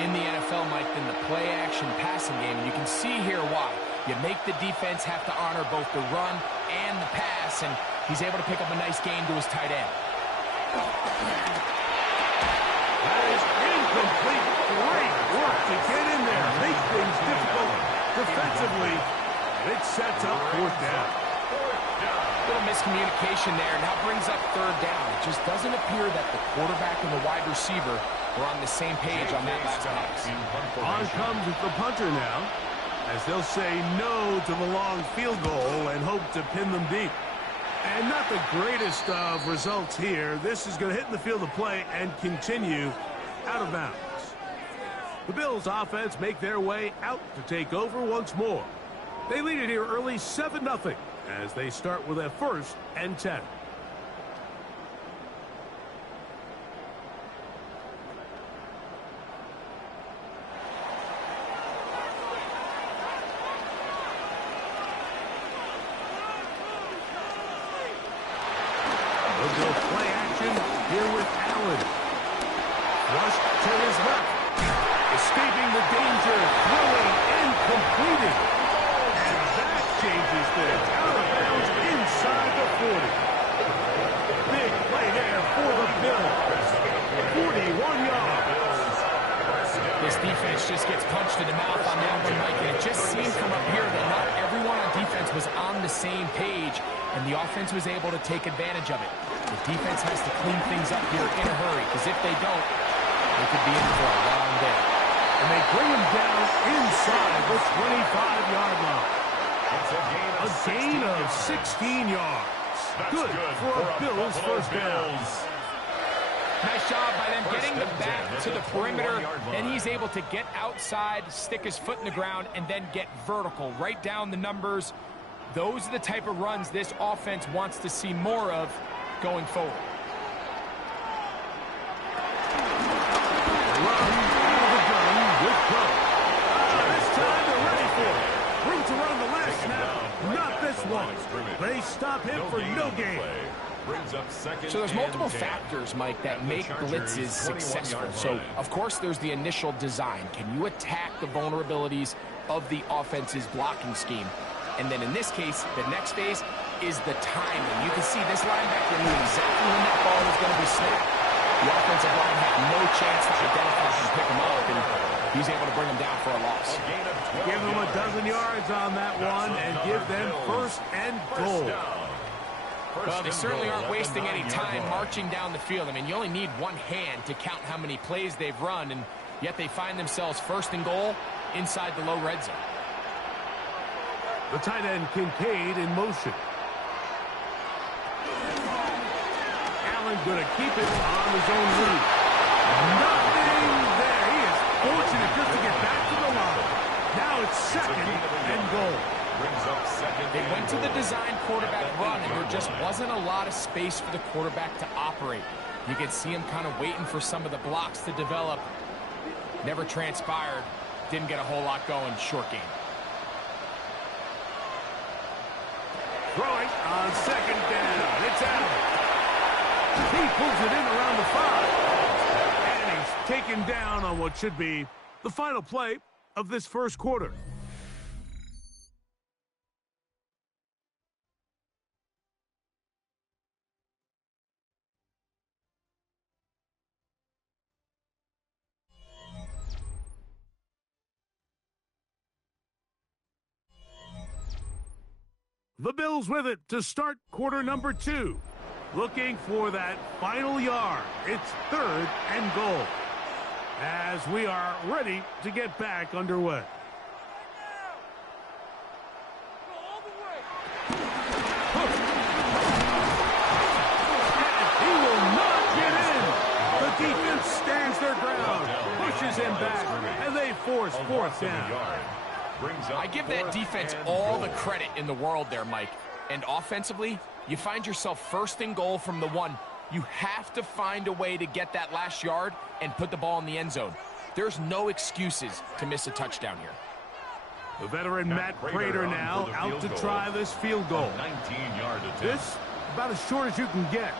in the NFL, Mike, than the play-action passing game. And you can see here why. You make the defense have to honor both the run and the pass, and he's able to pick up a nice gain to his tight end. That is incomplete. Great work to get in there, make things difficult defensively. It sets up 4th down. Little miscommunication there, and now brings up 3rd down. It just doesn't appear that the quarterback and the wide receiver were on the same page on that last pass. On comes the punter now, as they'll say no to the long field goal and hope to pin them deep. And not the greatest of results here. This is going to hit the field of play and continue out of bounds. The Bills offense make their way out to take over once more. They lead it here early 7-0 as they start with a 1st and 10. They'll go play action here with Allen. Rushed to his left. Escaping the danger, throwing and completing. And that changes things. Out of bounds inside the 40. Big play there for the Bills. 41 yards. This defense just gets punched in the mouth on that one, Mike. And it just seemed from up here that not everyone on defense was on the same page, and the offense was able to take advantage of it. The defense has to clean things up here in a hurry, because if they don't, they could be in for a long day. And they bring him down inside the 25-yard line. A gain of 16 yards. Good for a Bills 1st down. Nice job by them getting the back to the perimeter. Then he's able to get outside, stick his foot in the ground, and then get vertical. Right down the numbers. Those are the type of runs this offense wants to see more of going forward. Run out of the gun with Pro. This time they're ready for it. Room to run the last snap. Not this one. They stop him for no gain. So there's multiple factors, Mike, that make blitzes successful. So, of course, there's the initial design. Can you attack the vulnerabilities of the offense's blocking scheme? And then in this case, the next phase is the timing. You can see this linebacker knew exactly when that ball was going to be snapped. The offensive line had no chance to identify and pick him up, and he's able to bring him down for a loss. Give them a dozen yards on that one and give them 1st and goal. Well, they certainly aren't wasting any time marching down the field. I mean, you only need one hand to count how many plays they've run, and yet they find themselves 1st and goal inside the low red zone. The tight end Kincaid in motion. Allen going to keep it on his own lead. Nothing there. He is fortunate just to get back to the line. Now it's second and goal. They went to the design quarterback run, and there just wasn't a lot of space for the quarterback to operate. You can see him kind of waiting for some of the blocks to develop. Never transpired. Didn't get a whole lot going. Short game. Throwing on second down. It's Allen. He pulls it in around the 5. And he's taken down on what should be the final play of this first quarter. The Bills with it to start quarter number 2. Looking for that final yard. It's third and goal. As we are ready to get back underway. And he will not get in. The defense stands their ground, pushes him back, and they force fourth down. I give that defense all the credit in the world there, Mike. And offensively, you find yourself first and goal from the 1. You have to find a way to get that last yard and put the ball in the end zone. There's no excuses to miss a touchdown here. The veteran Matt Prater now out to try this field goal. 19-yard attempt. This about as short as you can get.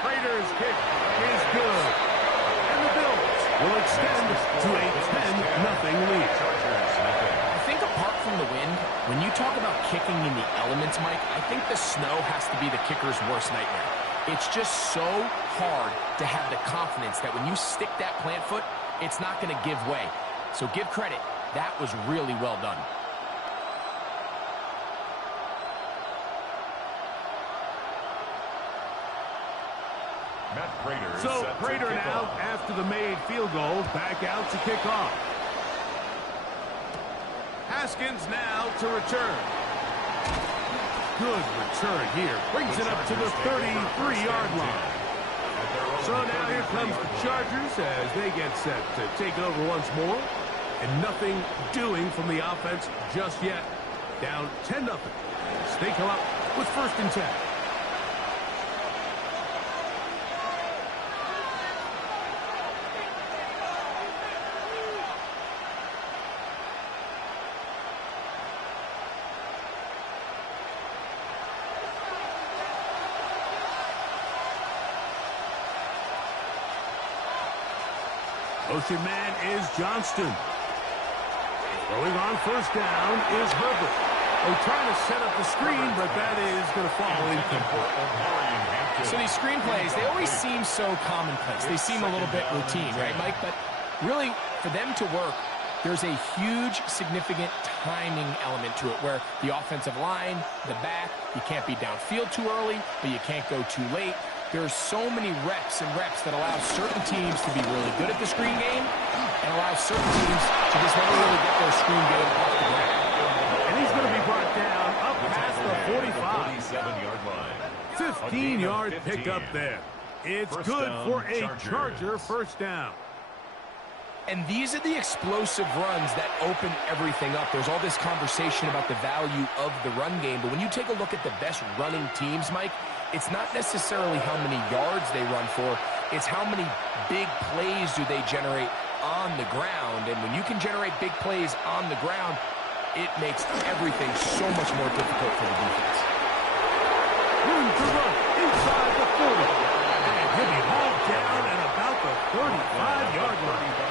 Prater's kick is good. And the Bills will extend to a 10-0 lead. I think apart from the wind, when you talk about kicking in the elements, Mike, I think the snow has to be the kicker's worst nightmare. It's just so hard to have the confidence that when you stick that plant foot, it's not going to give way. So give credit. That was really well done. So Prater now, after the made field goal, back out to kick off. Haskins now to return. Good return here. Brings it up to the 33-yard line. So now here comes the Chargers as they get set to take over once more. And nothing doing from the offense just yet. Down 10-0. They come up with first and 10. Motion man is Johnston. Throwing on first down is Herbert. They're trying to set up the screen, but that is going to fall incomplete. So these screenplays, they always seem so commonplace. They seem a little bit routine, right, Mike? But really, for them to work, there's a huge, significant timing element to it where the offensive line, the back, you can't be downfield too early, but you can't go too late. There's so many reps and reps that allow certain teams to be really good at the screen game and allow certain teams to just never really get their screen game off the ground. And he's going to be brought down up past the 47-yard line. 15-yard pickup there. It's good for a Charger first down. And these are the explosive runs that open everything up. There's all this conversation about the value of the run game, but when you take a look at the best running teams, Mike, it's not necessarily how many yards they run for, it's how many big plays do they generate on the ground. And when you can generate big plays on the ground, it makes everything so much more difficult for the defense. Room to run inside the 40. And he'll be hauled down at about the 35-yard line.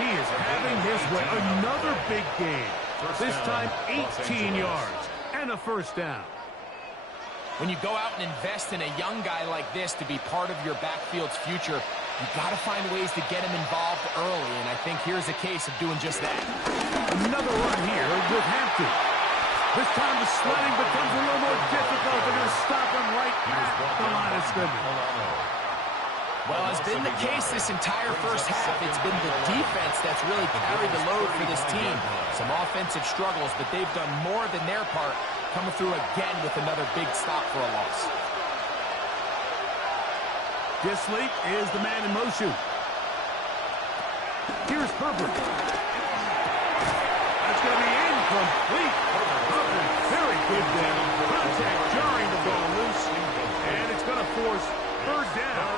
He is having his way. Another big gain. This time 18 yards and a first down. When you go out and invest in a young guy like this to be part of your backfield's future, you've got to find ways to get him involved early, and I think here's a case of doing just that. Another run here with Hampton. This time the sledding becomes a little more difficult. They're going to stop him right at the line of scrimmage. Well, it's been the case this entire first half. It's been the defense that's really carried the load for this team. Some offensive struggles, but they've done more than their part, coming through again with another big stop for a loss. Disley is the man in motion. Here's Herbert. That's going to be incomplete. Herbert, very good there. Contact jarring the ball loose, and it's going to force third down.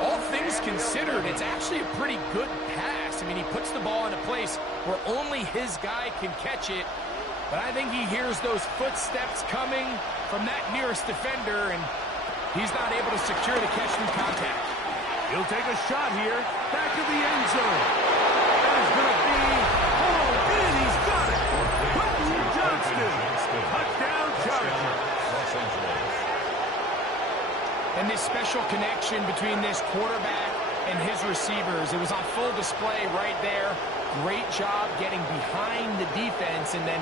All things considered, it's actually a pretty good pass. I mean, he puts the ball in a place where only his guy can catch it. But I think he hears those footsteps coming from that nearest defender, and he's not able to secure the catch through contact. He'll take a shot here. Back of the end zone. That is going to be all in. He's got it. Quentin Johnston. Touchdown, Chargers. Los Angeles. And this special connection between this quarterback and his receivers, it was on full display right there. Great job getting behind the defense, and then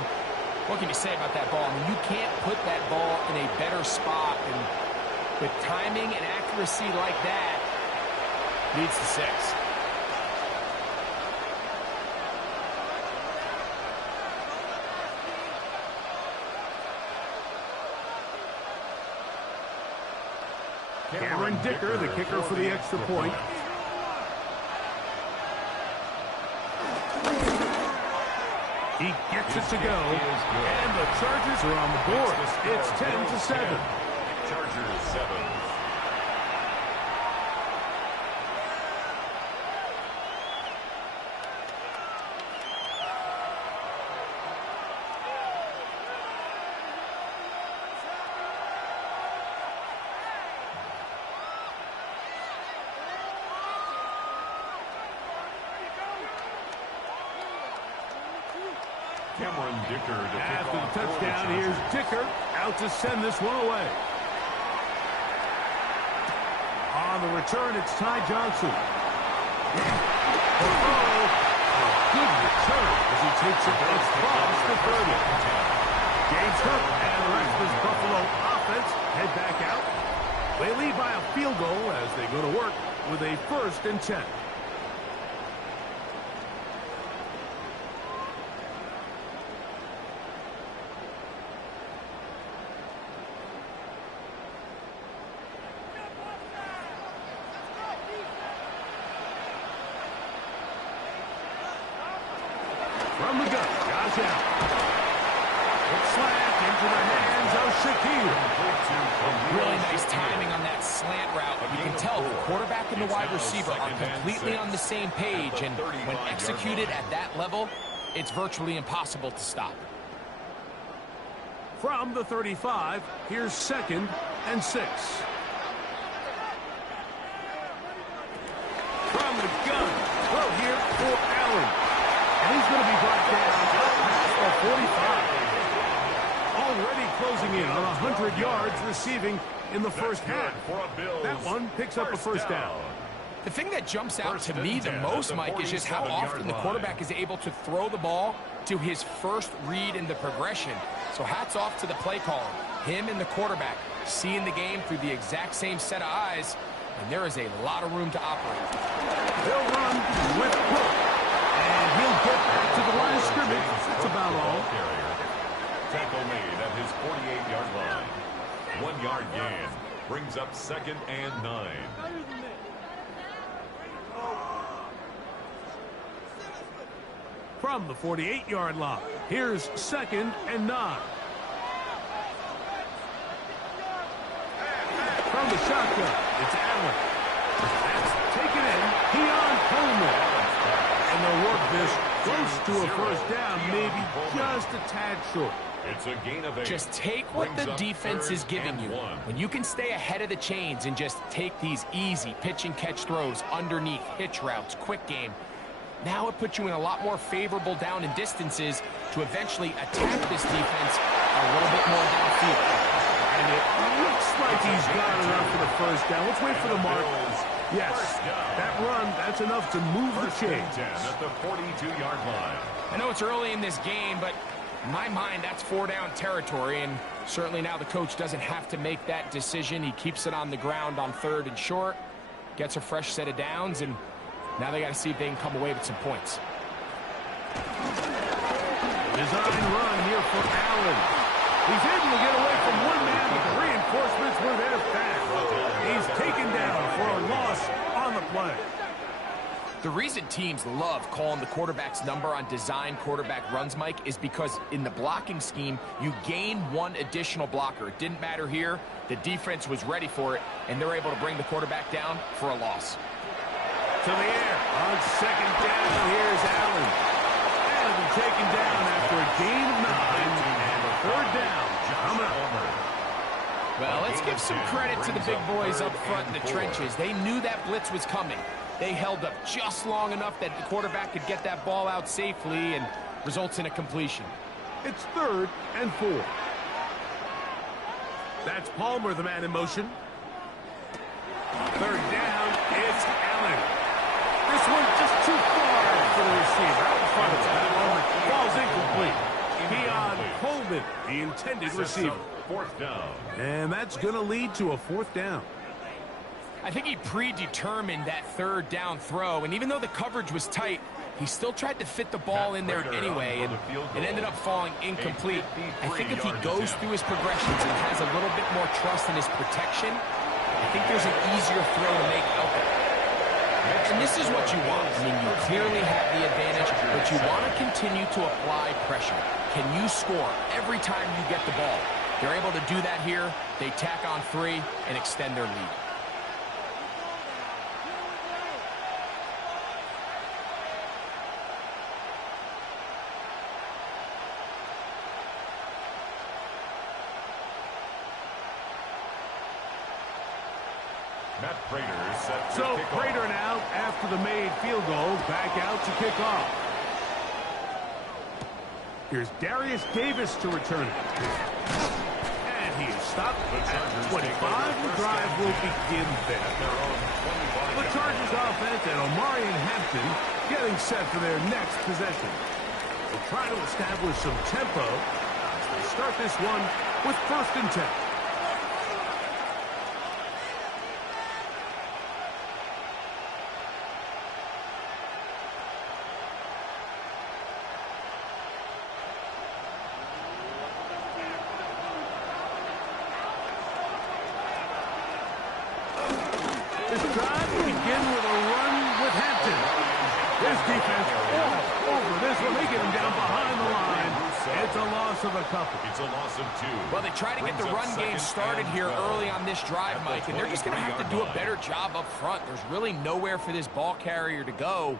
what can you say about that ball? I mean, you can't put that ball in a better spot, and with timing and accuracy like that, leads to 6. Cameron Dicker, the kicker for the extra point. He gets it to go, and the Chargers are on the board. It's 10-7. Chargers 7. Cameron Dicker to kick After the off touchdown, here's Dicker out to send this one away. On the return, it's Ty Johnson. Oh, a good return as he takes it across the 30. James Cook and the rest of this Buffalo offense head back out. They lead by a field goal as they go to work with a 1st and 10. From the gun, Josh Allen. It's slant into the hands of Shaquille. Really nice timing on that slant route. You can tell the quarterback and the wide receiver are completely on the same page, and when executed at that level, it's virtually impossible to stop. From the 35, here's 2nd and 6. From the gun, throw here for Allen. And he's going to be brought down past the 45. Already closing in on 100 yards receiving in the first half. That one picks up a 1st down. The thing that jumps out to me the most, Mike, is just how often the quarterback is able to throw the ball to his first read in the progression. So hats off to the play caller. Him and the quarterback seeing the game through the exact same set of eyes, and there is a lot of room to operate. They'll run with Cook, and he'll get back to the line of scrimmage. That's about all. Tackle made at his 48-yard line. 1-yard gain brings up 2nd and 9. From the 48-yard line, here's 2nd and 9. From the shotgun, it's Allen. That's taken in. Keon Coleman. And they'll work this close to a 1st down, maybe just a tad short. It's a gain of 8. Just take what the defense is giving you. When you can stay ahead of the chains and just take these easy pitch and catch throws underneath, hitch routes, quick game, now it puts you in a lot more favorable down and distances to eventually attack this defense a little bit more downfield. And it looks like he's got enough for the 1st down. Let's wait for the mark. Yes, that run, that's enough to move the chains. At the 42-yard line. I know it's early in this game, but in my mind, that's 4-down territory, and certainly now the coach doesn't have to make that decision. He keeps it on the ground on 3rd and short. gets a fresh set of downs, and now they got to see if they can come away with some points. Design run here for Allen. He's able to get away from one man, but the reinforcements were there fast. He's taken down for a loss on the play. The reason teams love calling the quarterback's number on design quarterback runs, Mike, is because in the blocking scheme, you gain one additional blocker. It didn't matter here. The defense was ready for it, and they're able to bring the quarterback down for a loss. To the air on second down. Here's Allen. And he'll be taken down after a gain of 9 and a third down. Coming up. Well, let's give some credit to the big boys up front in the trenches. They knew that blitz was coming. They held up just long enough that the quarterback could get that ball out safely and results in a completion. It's 3rd and 4. That's Palmer, the man in motion. 3rd down, it's Allen. This one just too far for the receiver. Out in front of that one. Ball's incomplete. Keon Coleman, the intended receiver. 4th down. And that's going to lead to a 4th down. I think he predetermined that 3rd down throw, and even though the coverage was tight, he still tried to fit the ball in there anyway, and it ended up falling incomplete. I think if he goes through his progressions and has a little bit more trust in his protection, I think there's an easier throw to make out there. And this is what you want. I mean, you clearly have the advantage, but you want to continue to apply pressure. Can you score every time you get the ball? They're able to do that here. They tack on 3 and extend their lead. So Prater now, after the made field goal, back out to kick off. Here's Darius Davis to return it. And he is stopped at 25. The drive will begin there. The Chargers offense and Omarion Hampton getting set for their next possession. They'll try to establish some tempo as they start this one with 1st and 10. This drive will begin with a run with Hampton. This defense all over this one. They get him down behind the line. It's a loss of a couple. It's a loss of 2. Well, they try to get the run game started here early on this drive, Mike, and they're just going to have to do a better job up front. There's really nowhere for this ball carrier to go.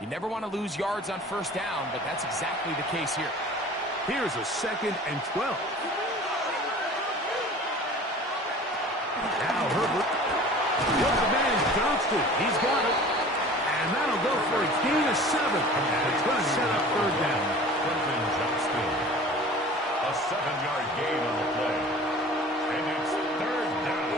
You never want to lose yards on 1st down, but that's exactly the case here. Here's a 2nd and 12. Now Herbert. Look, the man Johnston. He's got it. And that'll go for a gain of 7. And it's going to set up 3rd down. Johnston. A 7-yard gain on the play. And it's 3rd down.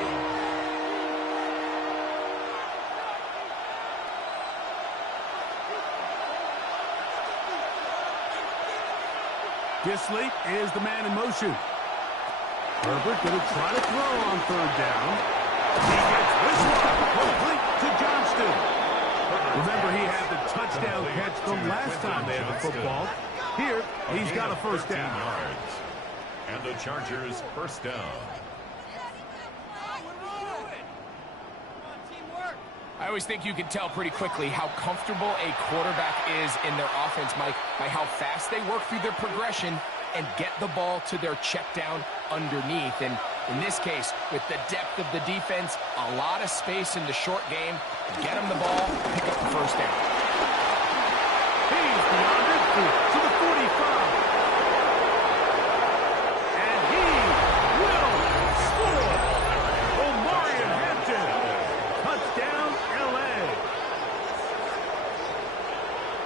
Disley is the man in motion. Herbert going to try to throw on 3rd down. He gets this one complete to Johnston. Remember, he had the touchdown catch from last time they had the football. Here, he's got a 1st down. Yards. And the Chargers 1st down. I always think you can tell pretty quickly how comfortable a quarterback is in their offense, Mike, by how fast they work through their progression and get the ball to their check down underneath. And in this case, with the depth of the defense, a lot of space in the short game, get them the ball, pick up the 1st down. He's beyond it to the 45. And he will score. Omarion Hampton. Touchdown, L.A.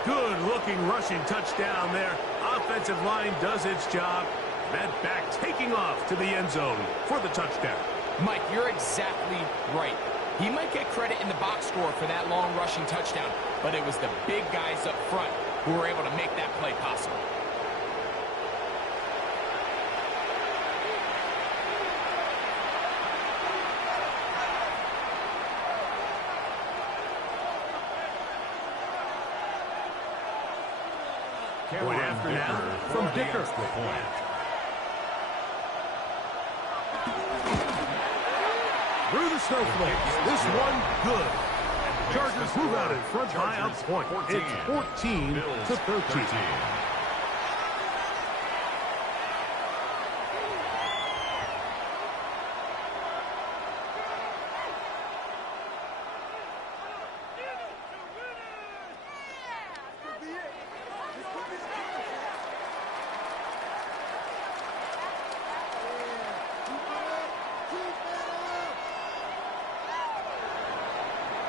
Good-looking rushing touchdown there. Offensive line does its job. That back taking off to the end zone for the touchdown. Mike, you're exactly right. He might get credit in the box score for that long rushing touchdown, but it was the big guys up front who were able to make that play possible. Point after now from Dicker. Through the snowflakes. This one good. Chargers move out in front by a point. It's 14-13.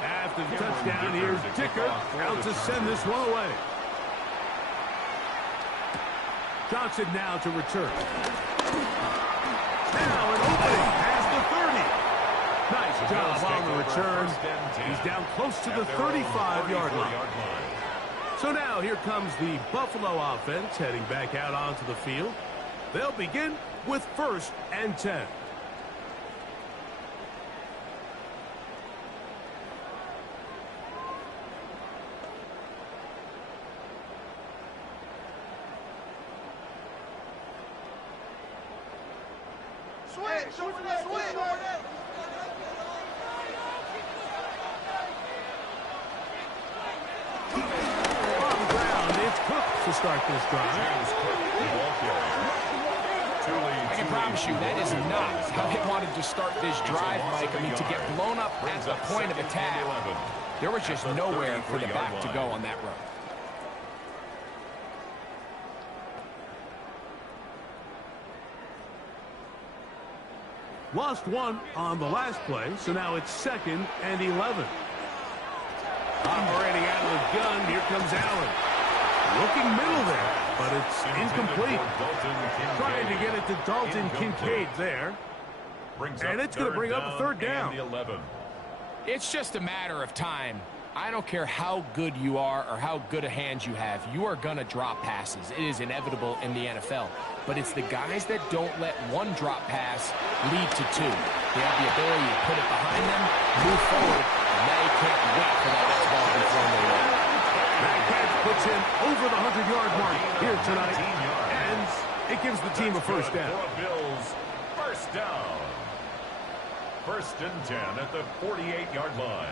After the touchdown, here's Dicker out to send this one away. Johnson now to return. Now an opening past the 30. Nice job on the return. He's down close to the 35-yard line. So now here comes the Buffalo offense heading back out onto the field. They'll begin with 1st and 10. To start this drive. I can promise you that is not how they wanted to start this drive, Mike. I mean, to get blown up at the point of attack, there was just nowhere for the back to go on that run. Lost one on the last play, so now it's 2nd and 11. Operating out of the gun, here comes Allen. Looking middle there, but it's incomplete. Trying to get it to Dalton Kincaid there. And it's going to bring up a 3rd down. It's just a matter of time. I don't care how good you are or how good a hand you have. You are going to drop passes. It is inevitable in the NFL. But it's the guys that don't let one drop pass lead to 2. They have the ability to put it behind them, move forward, and now you can't wait for that next ball to be thrown their way. That catch puts him over the 100-yard mark here tonight, and it gives the team a 1st down. Bills, 1st down. 1st and 10 at the 48-yard line.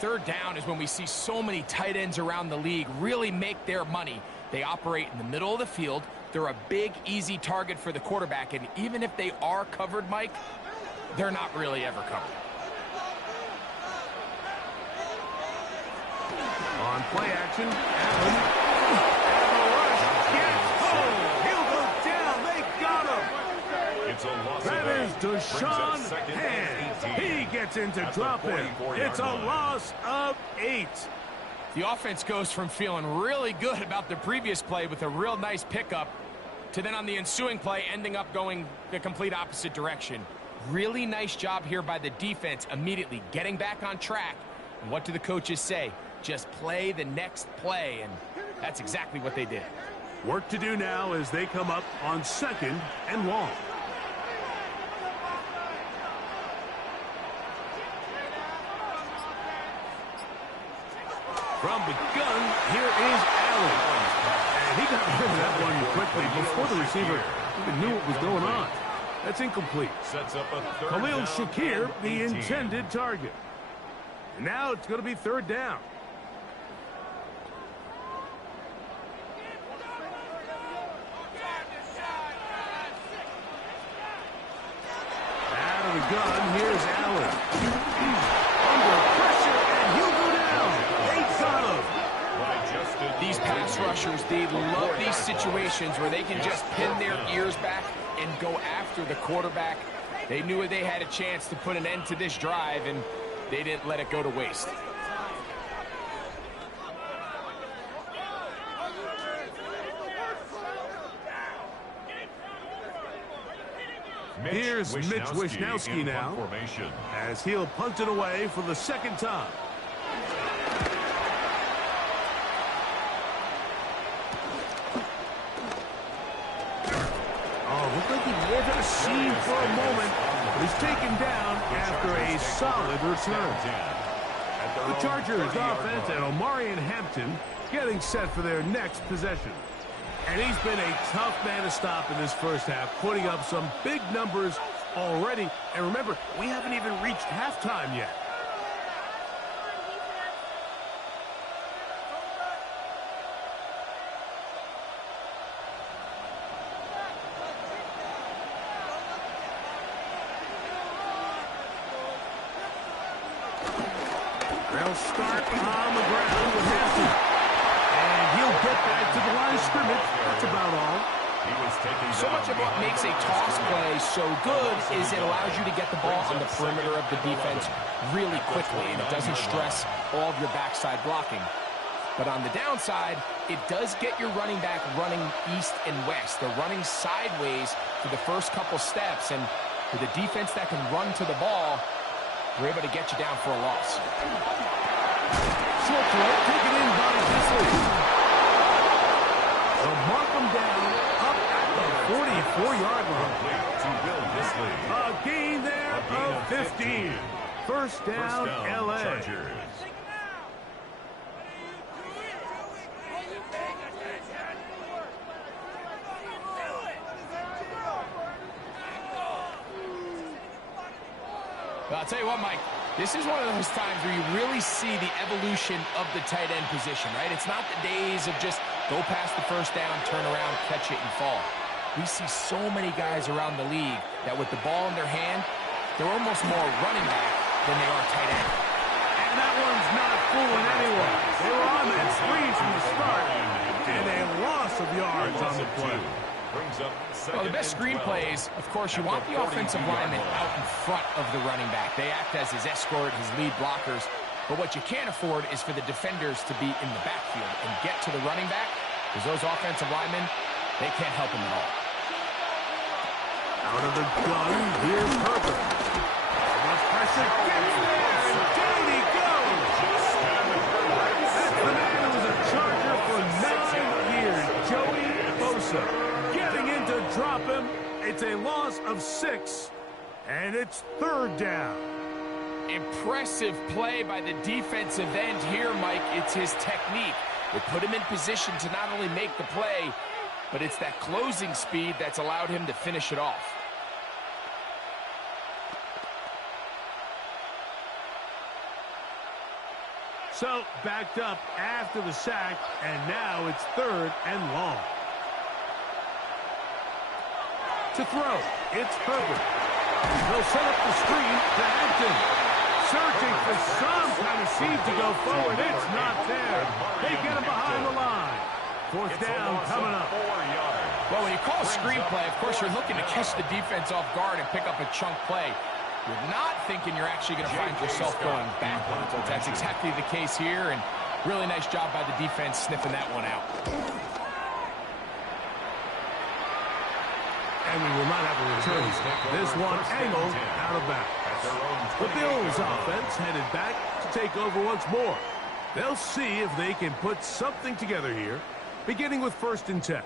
3rd down is when we see so many tight ends around the league really make their money. They operate in the middle of the field. They're a big, easy target for the quarterback, and even if they are covered, Mike, they're not really ever covered. On play action, Allen. And the rush gets home. He'll go down. They got him. It's a loss. That is Deshaun Hand. He gets into drop it. It's a loss of 8. The offense goes from feeling really good about the previous play with a real nice pickup to then on the ensuing play ending up going the complete opposite direction. Really nice job here by the defense immediately getting back on track. And what do the coaches say? Just play the next play, and that's exactly what they did. Work to do now as they come up on 2nd and long. From the gun, here is Allen. And he got rid of that one quickly before the receiver even knew what was going on. That's incomplete. Sets up a 3rd Khalil down Shakir, the intended target. And now it's going to be 3rd down. Out of the gun, here's Allen. Under pressure, and he'll go down. They got him. These pass rushers, they love these situations where they can just pin their ears back and go after the quarterback. They knew they had a chance to put an end to this drive, and they didn't let it go to waste. Here's Mitch Wishnowsky now, as he'll punt it away for the 2nd time. Oh, looked like he was at a seam for a moment, but he's taken down after a solid return. The Chargers offense and Omarion Hampton getting set for their next possession. And he's been a tough man to stop in this first half, putting up some big numbers already. And remember, we haven't even reached halftime yet. They'll start on the ground with Hampton. And he'll get back to the line of scrimmage. That's about all. So much of what makes a toss play so good is it allows you to get the ball on the perimeter of the defense really quickly, and it doesn't stress all of your backside blocking. But on the downside, it does get your running back running east and west. They're running sideways for the first couple steps, and with a defense that can run to the ball, we're able to get you down for a loss. Short throw, taken in by Disley. They'll mark him down up at the 44-yard line. A gain there of 15. First down, L.A. Chargers. I'll tell you what, Mike, this is one of those times where you really see the evolution of the tight end position, right? It's not the days of just go past the first down, turn around, catch it, and fall. We see so many guys around the league that with the ball in their hand, they're almost more running back than they are tight end. And that one's not fooling anyone. They were on that screen from the start, and a loss of yards on the play. Well, the best screenplays, of course, you want the offensive lineman out in front of the running back. They act as his escort, his lead blockers. But what you can't afford is for the defenders to be in the backfield and get to the running back, because those offensive linemen, they can't help him at all. Out of the gun, here's Herbert. The pressure gets there, and down he goes. That's the man who was a Charger for 9 years, Joey Bosa. Getting in to drop him. It's a loss of 6, and it's third down. Impressive play by the defensive end here, Mike. It's his technique. It put him in position to not only make the play, but it's that closing speed that's allowed him to finish it off. So, backed up after the sack, and now it's third and long. To throw, it's Herbert. They'll set up the screen to Hampton. Searching for some kind of seed to go forward. It's not there. They get him behind the line. Fourth down coming up. Well, when you call a screenplay, of course, you're looking to catch the defense off guard and pick up a chunk play. You're not thinking you're actually going to find yourself going backwards. That's exactly the case here, and really nice job by the defense sniffing that one out. And we will not have a return. This one angled out of bounds. The Bills offense headed back to take over once more. They'll see if they can put something together here, beginning with 1st and 10.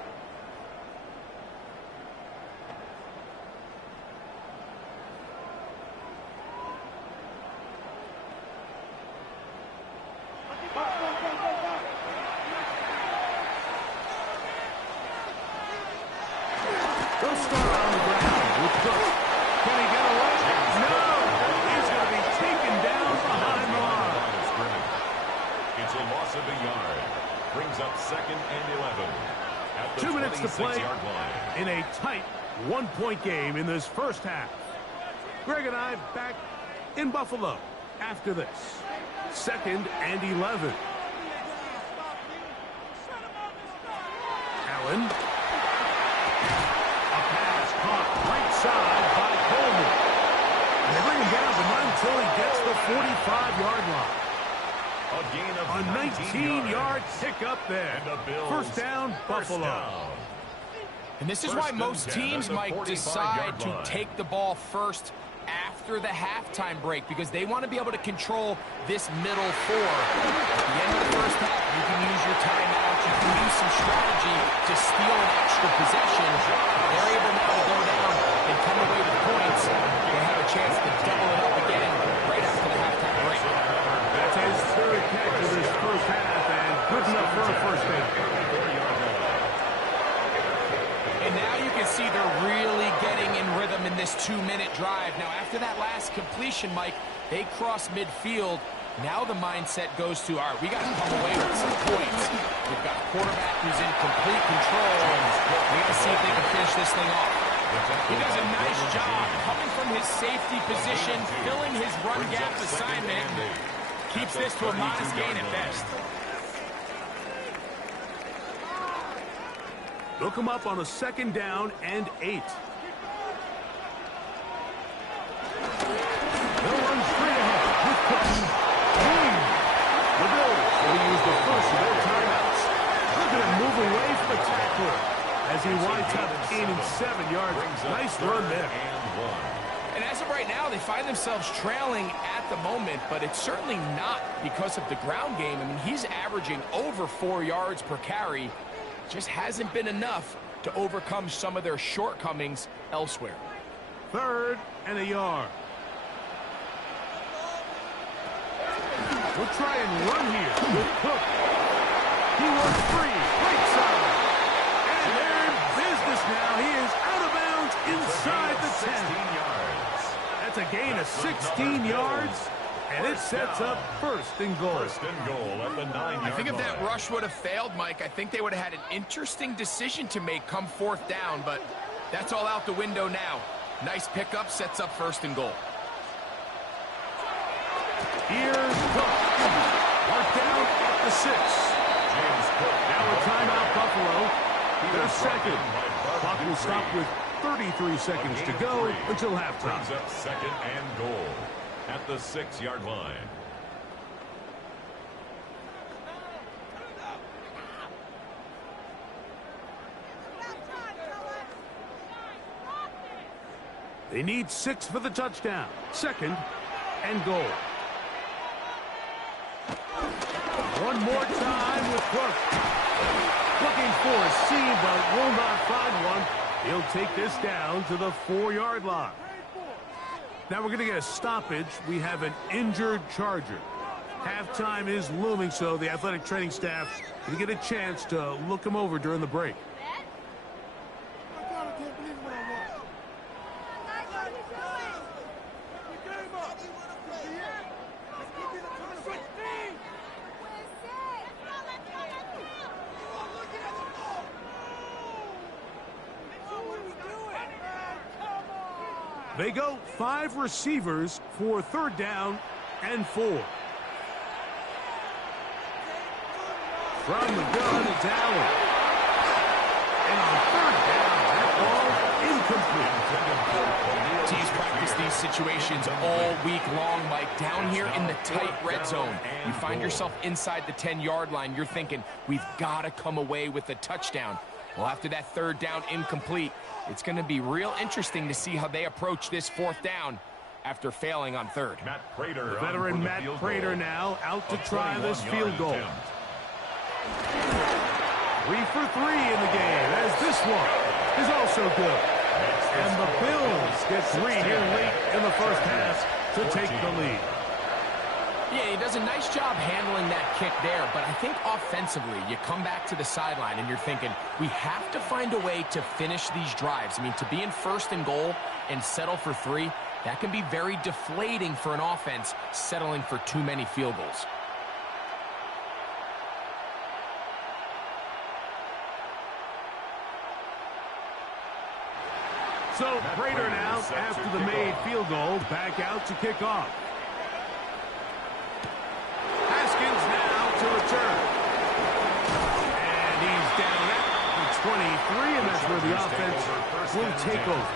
They'll start on the ground with Cook. Can he get away? No! He's going to be taken down behind the line. It's a loss of a yard. Brings up 2nd and 11. At the 2 minutes to play 26-yard line. in a tight one-point game in this first half. Greg and I back in Buffalo after this. 2nd and 11. Allen. Right side by Coleman. And they bring him down, but not until he gets the 45-yard line. A 19-yard pickup there. First down, Buffalo. And this is why most teams, Mike, decide to take the ball first after the halftime break, because they want to be able to control this middle four. At the end of the first half, you can use your timeout, you can use some strategy to steal an extra possession. They're able now to go down and come away with points. They have a chance to double it up again right after the halftime break. That's his this 2-minute drive. Now, after that last completion, Mike, they cross midfield. Now the mindset goes to, all right, we got to come away with some points. We've got a quarterback who's in complete control. We got to see if they can finish this thing off. He does a nice job coming from his safety position, filling his run gap assignment. Keeps this to a modest gain at best. Look him up on a 2nd down and 8. They'll run straight ahead with Cook. The Bills will use the first of their timeouts. Look at him move away from the tackler as he winds up gaining 7 yards. Nice run there. And as of right now, they find themselves trailing at the moment, but it's certainly not because of the ground game. I mean, he's averaging over 4 yards per carry. Just hasn't been enough to overcome some of their shortcomings elsewhere. 3rd and a yard. We'll try and run here with Cook. He was free, right side. And they're in business now. He is out of bounds inside the 10. That's a gain of 16 yards, and it sets up 1st and goal. 1st and goal at the 9-yard line. I think if that rush would have failed, Mike, I think they would have had an interesting decision to make come 4th down, but that's all out the window now. Nice pickup, sets up 1st and goal. Here's Cook. Mark down at the 6. James Cook. Now a timeout, Buffalo. Their 2nd. Clock will stop with 33 seconds to go until halftime. Brings up 2nd and goal at the 6-yard line. They need 6 for the touchdown. 2nd and goal. One more time with Cook. Looking for a seam, but will not find one. He'll take this down to the 4-yard line. Now we're going to get a stoppage. We have an injured Charger. Halftime is looming, so the athletic training staff will get a chance to look him over during the break. They go 5 receivers for 3rd down and 4. From the gun, it's Allen. And on 3rd down, that ball incomplete. Teams practice these situations all week long, Mike. Down here in the tight red zone, you find yourself inside the 10-yard line. You're thinking, we've got to come away with a touchdown. Well, after that 3rd down incomplete, it's going to be real interesting to see how they approach this 4th down after failing on 3rd. Matt Prater, the veteran Matt Prater now out to try this field goal. 3 for 3 in the game, as this one is also good. And the Bills get 3 here late in the 1st half to take the lead. Yeah, he does a nice job handling that kick there, but I think offensively, you come back to the sideline and you're thinking, we have to find a way to finish these drives. I mean, to be in 1st and goal and settle for 3, that can be very deflating for an offense settling for too many field goals. So, Prater now, after the made field goal, back out to kick off. To return. And he's down at the 23, and that's where the offense will take over.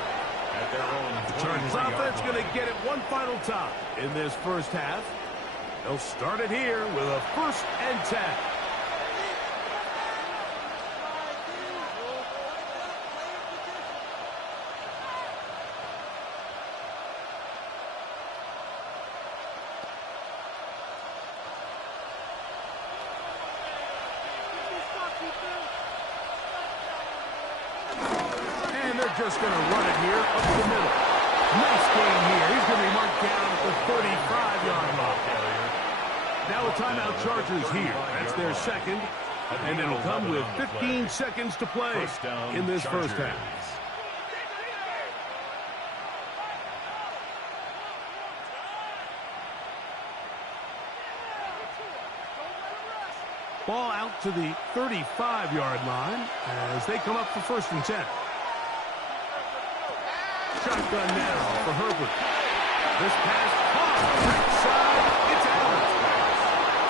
The Chargers offense going to get it one final time in this 1st half. They'll start it here with a 1st and 10. Just going to run it here up the middle. Nice game here. He's going to be marked down at the 35-yard line. Now a timeout Chargers here. That's their 2nd. And it'll come with 15 seconds to play in this 1st half. Ball out to the 35-yard line as they come up for 1st and 10. Shotgun now for Herbert. This pass caught outside. It's out.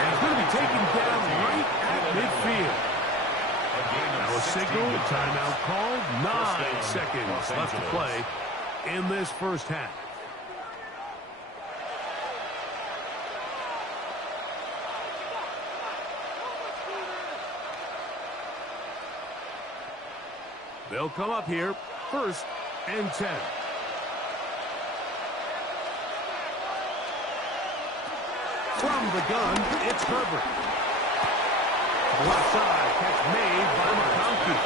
And it's going to be taken down right at midfield. That was signaled. Timeout called. 9 seconds left to play in this first half. They'll come up here, 1st and 10. From the gun, it's Herbert. Left side, catch made by McConkey.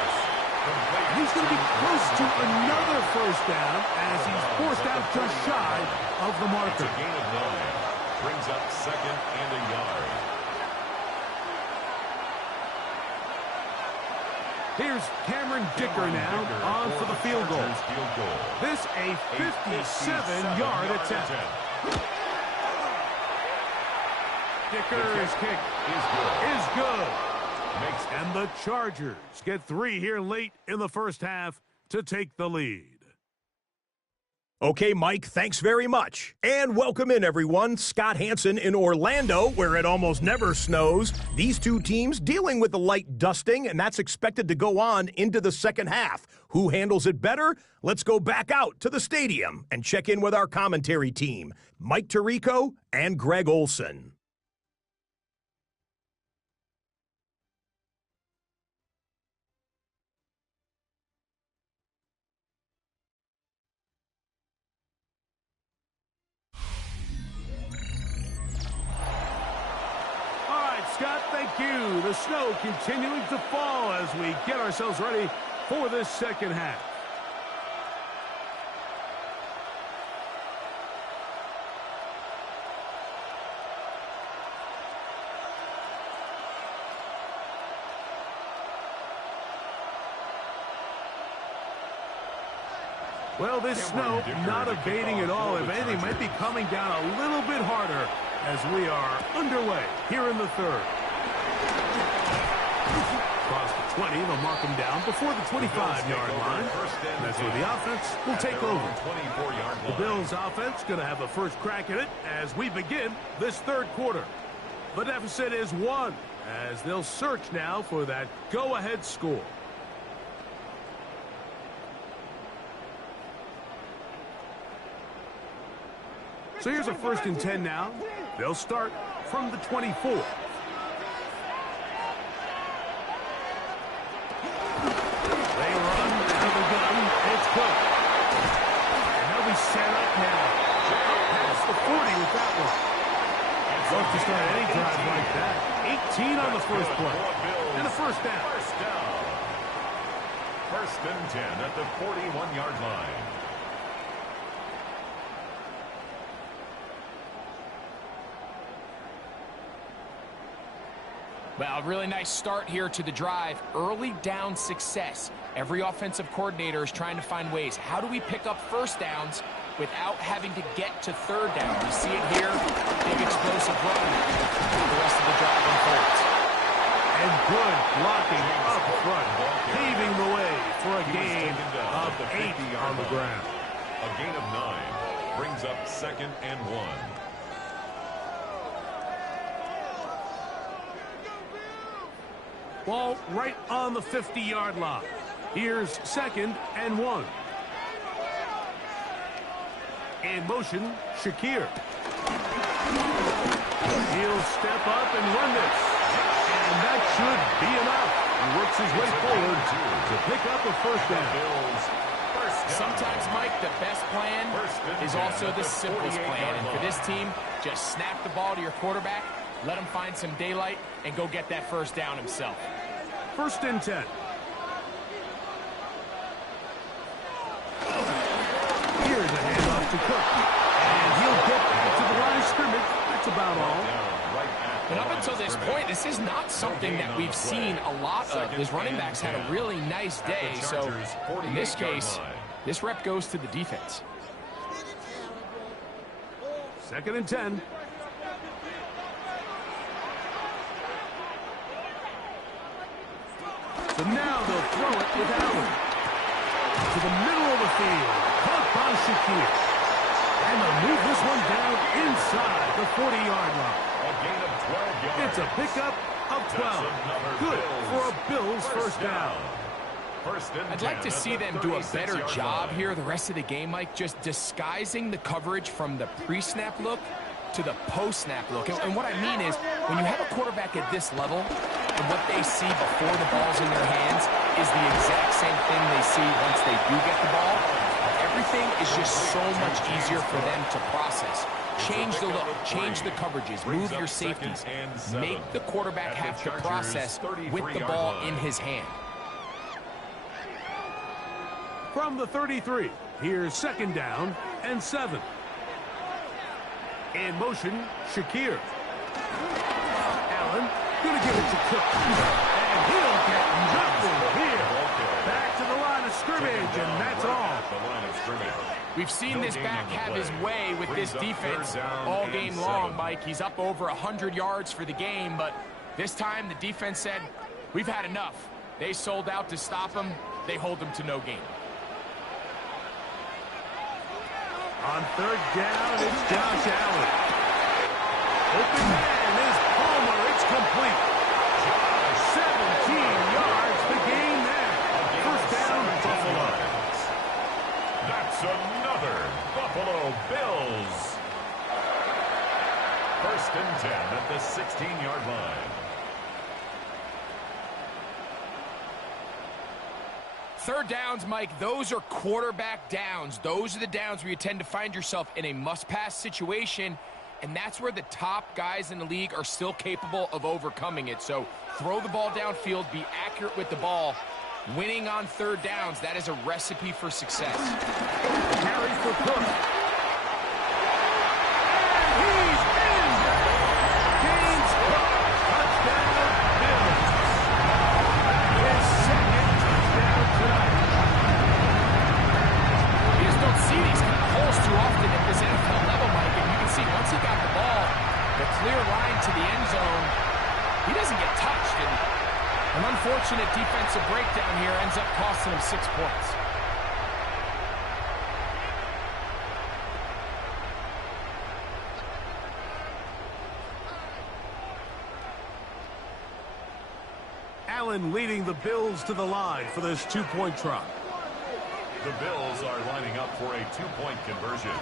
He's going to be close to another 1st down as he's forced out just shy of the marker. It's a gain of 9. Brings up 2nd and a yard. Here's Cameron Dicker now on for the field goal. This a 57-yard attempt. Dicker's kick is good. And the Chargers get 3 here late in the first half to take the lead. Okay, Mike, thanks very much. And welcome in, everyone. Scott Hansen in Orlando, where it almost never snows. These two teams dealing with the light dusting, and that's expected to go on into the second half. Who handles it better? Let's go back out to the stadium and check in with our commentary team, Mike Tirico and Greg Olson. Scott, thank you. The snow continuing to fall as we get ourselves ready for this second half. Well, this snow not abating at all. If anything, might be coming down a little bit harder as we are underway here in the 3rd. Across the 20, they'll mark them down before the 25-yard line. That's where the offense will take over. The Bills offense going to have a first crack at it as we begin this 3rd quarter. The deficit is 1 as they'll search now for that go-ahead score. So here's a 1st and 10 now. They'll start from the 24. They run out of the gun. It's good. And they'll be set up now. Up past the 40 with that one. Love to start any drive like that. 18 on the first play. And a 1st down. 1st and 10 at the 41-yard line. Well, really nice start here to the drive. Early down success. Every offensive coordinator is trying to find ways. How do we pick up 1st downs without having to get to 3rd down? We see it here. Big explosive run. The rest of the drive unfolds. And good blocking up front, paving the way for a gain of 8 on the ground. A gain of 9 brings up 2nd and 1. Ball right on the 50-yard line. Here's 2nd and 1. In motion, Shakir. He'll step up and run this. And that should be enough. He works his way forward to pick up a 1st down. Sometimes, Mike, the best plan is also the simplest plan. And for this team, just snap the ball to your quarterback, let him find some daylight, and go get that 1st down himself. 1st and 10. Here's a handoff to Cook. And he'll get back to the line of scrimmage. That's about all. But up until this point, this is not something that we've seen a lot of. His running backs had a really nice day. So in this case, this rep goes to the defense. 2nd and 10. So now they'll throw it with Allen. To the middle of the field. Caught by Shakir. And they'll move this one down inside the 40-yard line. A gain of 12 yards. It's a pickup of 12. Good for a Bills first down. I'd like to see them do a better job here the rest of the game, Mike, just disguising the coverage from the pre-snap look to the post-snap look. And what I mean is, when you have a quarterback at this level, and what they see before the ball's in their hands is the exact same thing they see once they do get the ball, everything is just so much easier for them to process. Change the look, change the coverages, move your safeties, make the quarterback have to process with the ball in his hand. From the 33, here's second down and 7. In motion, Shakir. Allen, gonna give it to Cook. And he'll get nothing here. Back to the line of scrimmage, and that's all. We've seen this back have his way with this defense all game long, Mike. He's up over 100 yards for the game, but this time the defense said, we've had enough. They sold out to stop him. They hold him to no gain. On third down, it's Josh Allen. Open man is Palmer. It's complete. 17 yards, the gain there. First down, Buffalo. That's another Buffalo Bills. First and 10 at the 16-yard line. Third downs, Mike, those are quarterback downs. Those are the downs where you tend to find yourself in a must-pass situation, and that's where the top guys in the league are still capable of overcoming it. So throw the ball downfield, be accurate with the ball. Winning on third downs, that is a recipe for success. Carry for Cook. And he's in! James Cook, touchdown, Bills. His second touchdown tonight. You just don't see these kind of holes too often at this NFL level, Mike. And you can see once he got the ball, the clear line to the end zone, he doesn't get touched. And an unfortunate defensive breakdown here ends up costing him 6 points. Allen leading the Bills to the line for this two-point try. The Bills are lining up for a two-point conversion.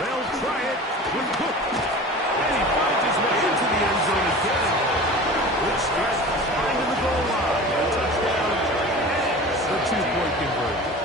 They'll try it with Cook. And he finds his way into the end zone again. Good stretch, finding the goal line. A touchdown and the two-point conversion.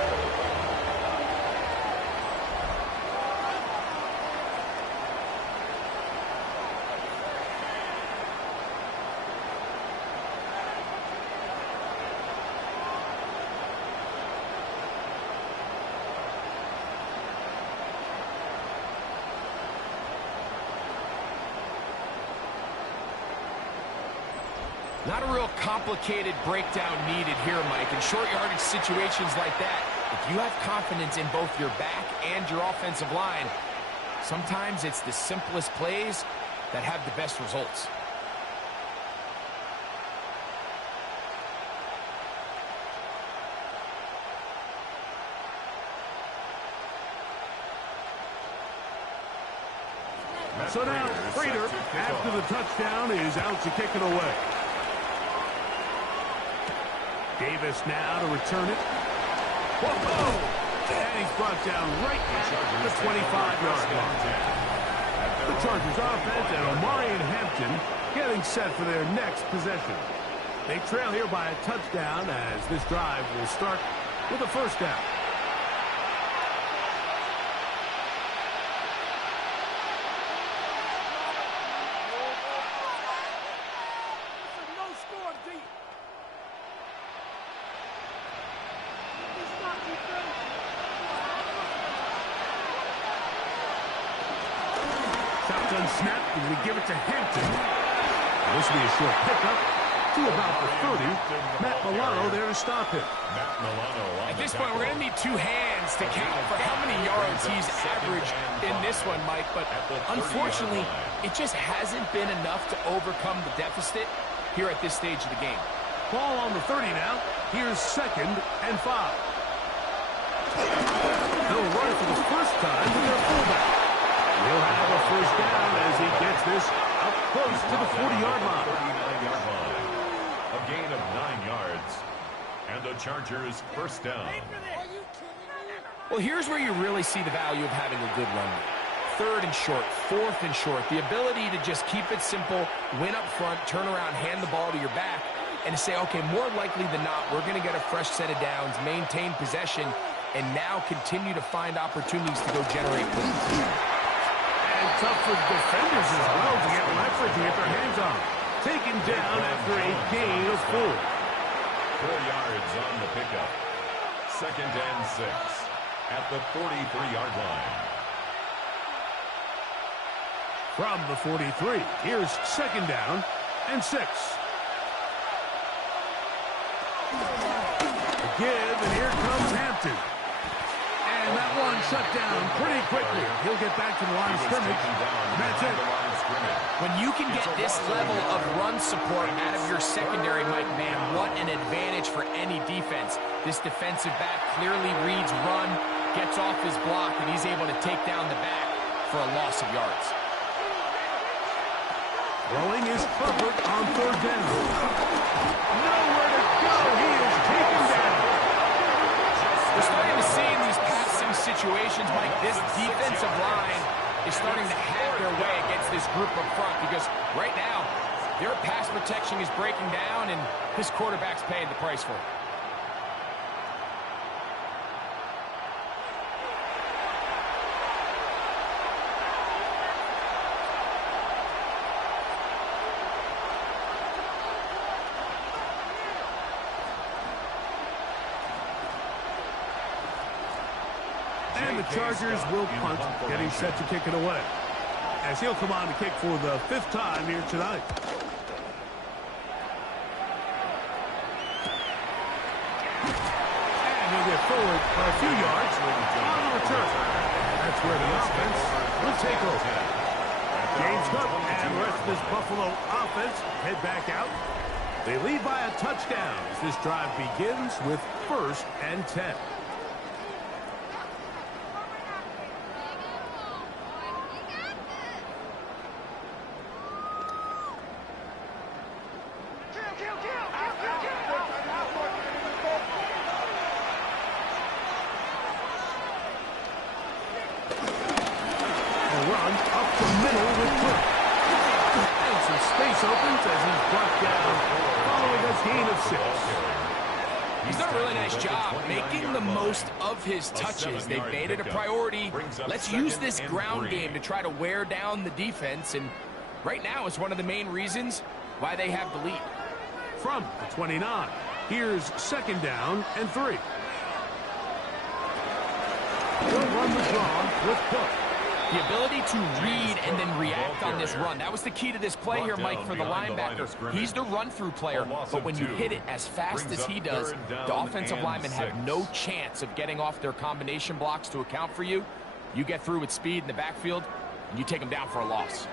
Not a real complicated breakdown needed here, Mike. In short yardage situations like that, if you have confidence in both your back and your offensive line, sometimes it's the simplest plays that have the best results. So now, Prater, after the touchdown, is out to kick it away. Davis now to return it. Whoa! And he's brought down right at the 25-yard line. The Chargers offense and Omari and Hampton getting set for their next possession. They trail here by a touchdown as this drive will start with a first down. Shotgun snap, and we give it to Hampton. This will be a short pickup to about the 30. Matt Milano there to stop him. At this point, we're going to need two hands to count for how many yards he's averaged in this one, Mike. But unfortunately, it just hasn't been enough to overcome the deficit here at this stage of the game. Ball on the 30 now. Here's 2nd and 5. They'll run it for the first time with their fullback. He'll have a first down as he gets this up close to the 40-yard line. A gain of 9 yards. And the Chargers first down. Well, here's where you really see the value of having a good run. 3rd and short, 4th and short. The ability to just keep it simple, win up front, turn around, hand the ball to your back, and to say, okay, more likely than not, we're going to get a fresh set of downs, maintain possession, and now continue to find opportunities to go generate points. And tough for the defenders as well to get leverage and get their hands on. Taken down after a gain of 4. 4 yards on the pickup. 2nd and 6 at the 43-yard line. From the 43, here's 2nd down and 6. The give, and here comes Hampton. And that one shut down pretty quickly. He'll get back to the line of scrimmage. And that's it. When you can get this level of run support out of your secondary, Mike, man, what an advantage for any defense. This defensive back clearly reads run, gets off his block, and he's able to take down the back for a loss of yards. Throwing is Herbert on 3rd down. Nowhere to go. He is taken down. We're starting to see in these passing situations, Mike, this defensive line is starting to have their way against this group up front because right now, their pass protection is breaking down, and this quarterback's paying the price for it. And the Chargers will punt, getting set to kick it away. As he'll come on to kick for the 5th time here tonight. And he'll get forward a few yards on the return. That's where the offense will take over. James Cook and the rest of this Buffalo offense head back out. They lead by a touchdown as this drive begins with 1st and 10. He's done a really nice job making the most of his touches. They've made it a priority. Let's use this ground game to try to wear down the defense, and right now it's one of the main reasons why they have the lead. From the 29, here's 2nd down and 3. He'll run the draw with Cook. The ability to read and then react on this run. That was the key to this play here, Mike, for the linebacker. He's the run-through player, but when you hit it as fast as he does, the offensive linemen have no chance of getting off their combination blocks to account for you. You get through with speed in the backfield, and you take them down for a loss.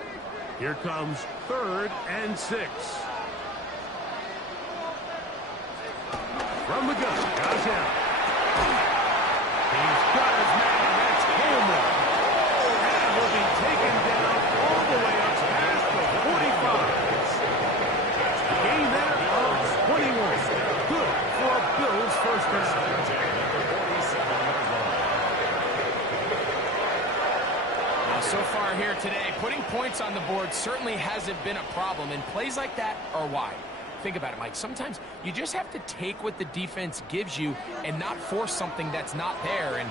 Here comes 3rd and 6. From the gun, goes down. He's got his man, that's Coleman. Will be taken down all the way up past the 45. A gain there of 21. Good for a Bills first down. Now, so far here today, putting points on the board certainly hasn't been a problem, and plays like that are why. Think about it, Mike. Sometimes you just have to take what the defense gives you and not force something that's not there, and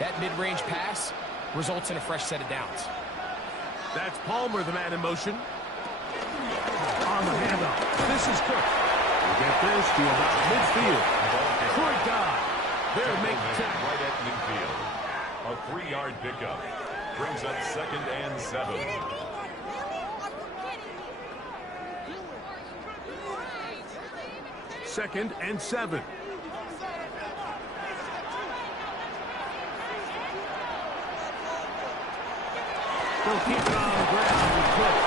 that mid-range pass results in a fresh set of downs. That's Palmer, the man in motion. On the handoff, this is Cook. We get this to about midfield. Troy Dodd. They're making tackle. Right at midfield. A 3-yard pickup brings up 2nd and 7. Second and 7. They'll keep it on the ground with Cook.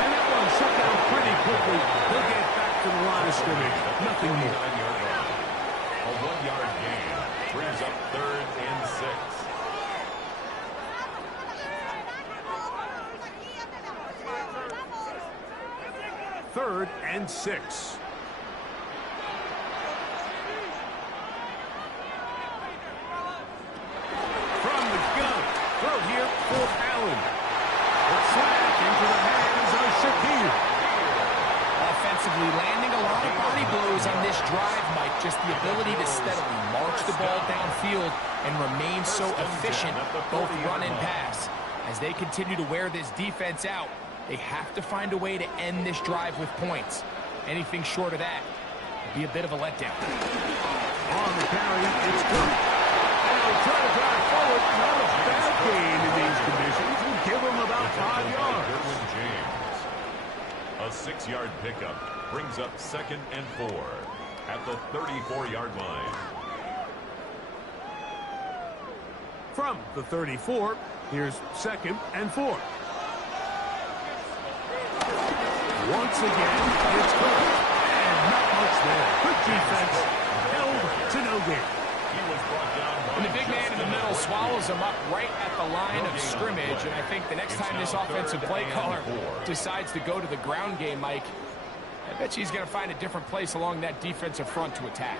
And that one shut down pretty quickly. He'll get back to the line of scrimmage nothing more. A 1-yard gain brings up 3rd and 6. Third and 6. From the gun. Throw here for Allen. It's slashed into the hands of Shakir. Offensively, landing a lot of body blows on this drive, Mike. Just the ability to steadily march the ball downfield and remain so efficient, both run and pass. As they continue to wear this defense out, they have to find a way to end this drive with points. Anything short of that would be a bit of a letdown. On the carry, it's good. And they'll try to drive forward. Not a bad gain in these conditions. We'll give them about 5 yards. James. A 6-yard pickup brings up 2nd and 4 at the 34-yard line. From the 34, here's 2nd and 4. Once again, it's good. And not much there. Good defense. Held to no gain. He was brought down. And the big man in the middle swallows him up right at the line of scrimmage. And I think the next time this offensive play caller decides to go to the ground game, Mike, I bet he's going to find a different place along that defensive front to attack.